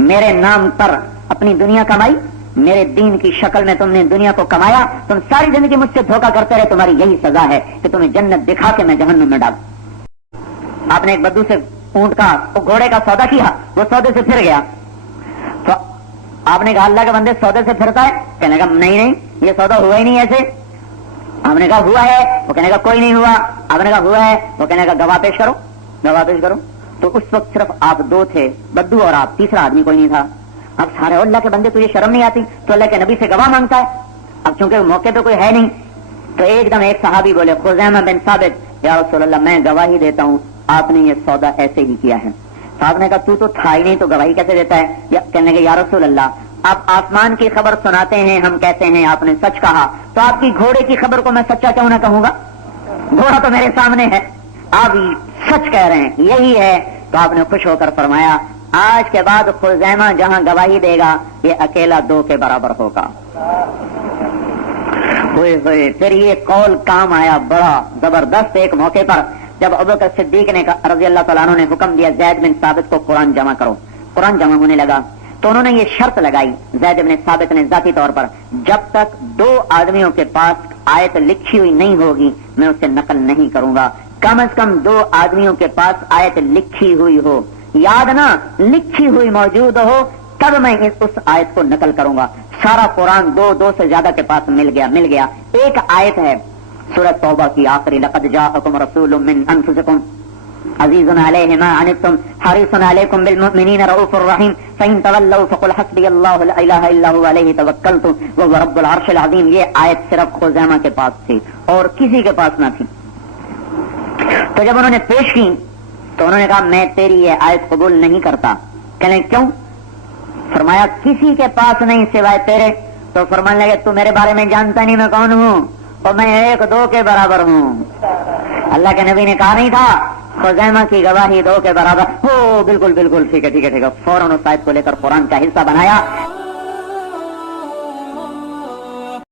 میرے نام پر اپنی دنیا کمائی، میرے دین کی شکل میں تم نے دنیا کو کمایا، تم ساری زندگی مجھ سے دھوکہ کرتے رہے، تمہاری یہی سزا ہے کہ تمہیں جنت دکھا کے میں جہنم میں ڈالوں. آپ نے ایک بدو سے اونٹ کا، گھوڑے کا سودا کیا، وہ سودے سے پھر گیا. تو آپ نے کہا اللہ کے بندے سودے سے پھرتا ہے؟ کہنے کا نہیں یہ سودا ہوا ہی نہیں ایسے. آپ نے کہا ہوا ہے؟ وہ کہنے کا کوئی نہیں ہوا. آپ نے کہا ہوا ہے؟ وہ کہنے کا گواہ پیش کرو. تو اس وقت صرف آپ 2 تھے، بدو اور آپ، تیسرا آدمی کوئی نہیں تھا. اب سارے اللہ کے بندے تجھے شرم نہیں آتی؟ تو اللہ کے نبی سے گواہ مانگتا ہے. اب چونکہ موقع پہ کوئی ہے نہیں تو ایک دم ایک صحابی بولے خزیمہ بن ثابت، یا رسول اللہ میں گواہی دیتا ہوں آپ نے یہ سودا ایسے ہی کیا ہے. صاحب نے کہا تو تھا ہی نہیں تو گواہی کیسے دیتا ہے؟ کہنے کے یا رسول اللہ آپ آسمان کی خبر سناتے ہیں، ہم کہتے ہیں آپ نے سچ کہا، تو آپ کی گھوڑے کی خبر کو میں سچا کیوں نہ کہوں گا؟ گھوڑا تو میرے سامنے ہے، آپ سچ کہہ رہے ہیں یہی ہے. تو آپ نے خوش ہو کر فرمایا آج کے بعد خزیمہ جہاں گواہی دے گا یہ اکیلا 2 کے برابر ہوگا. ہوئے پھر یہ قول کام آیا بڑا زبردست. ایک موقع پر جب ابوبکر صدیق نے رضی اللہ تعالیٰ عنہ نے حکم دیا زید بن ثابت کو قرآن جمع کرو، قرآن جمع ہونے لگا، تو انہوں نے یہ شرط لگائی زید بن ثابت نے ذاتی طور پر، جب تک 2 آدمیوں کے پاس آیت لکھی ہوئی نہیں ہوگی میں اسے نقل نہیں کروں گا. کم از کم 2 آدمیوں کے پاس آیت لکھی ہوئی ہو، یاد نہ لکھی ہوئی موجود ہو، تب میں اس آیت کو نقل کروں گا. سارا قرآن 2 سے زیادہ کے پاس مل گیا. ایک آیت ہے سورۃ توبہ کی آخری لقد جاءکم رسول من انفسکم عزیز علیہ ما عنتم حریص علیکم بالمؤمنین رؤوف الرحیم فإن تولوا فقل حسبی اللہ لا الہ الا هو علیہ توکلت وهو رب العرش العظیم. یہ آیت صرف خزیمہ کے پاس تھی اور کسی کے پاس نہ تھی. تو جب انہوں نے پیش کی تو انہوں نے کہا میں تیری یہ آیت قبول نہیں کرتا. کہنے کیوں؟ فرمایا کسی کے پاس نہیں سوائے تیرے. تو فرمانے لگے تو میرے بارے میں جانتا نہیں میں کون ہوں؟ اور میں 1-2 کے برابر ہوں. اللہ کے نبی نے کہا نہیں تھا خزیمہ کی گواہی 2 کے برابر ہو؟ بالکل بالکل ٹھیک ہے ٹھیک ہے ٹھیک ہے. فوراً اس آیت کو لے کر قرآن کا حصہ بنایا.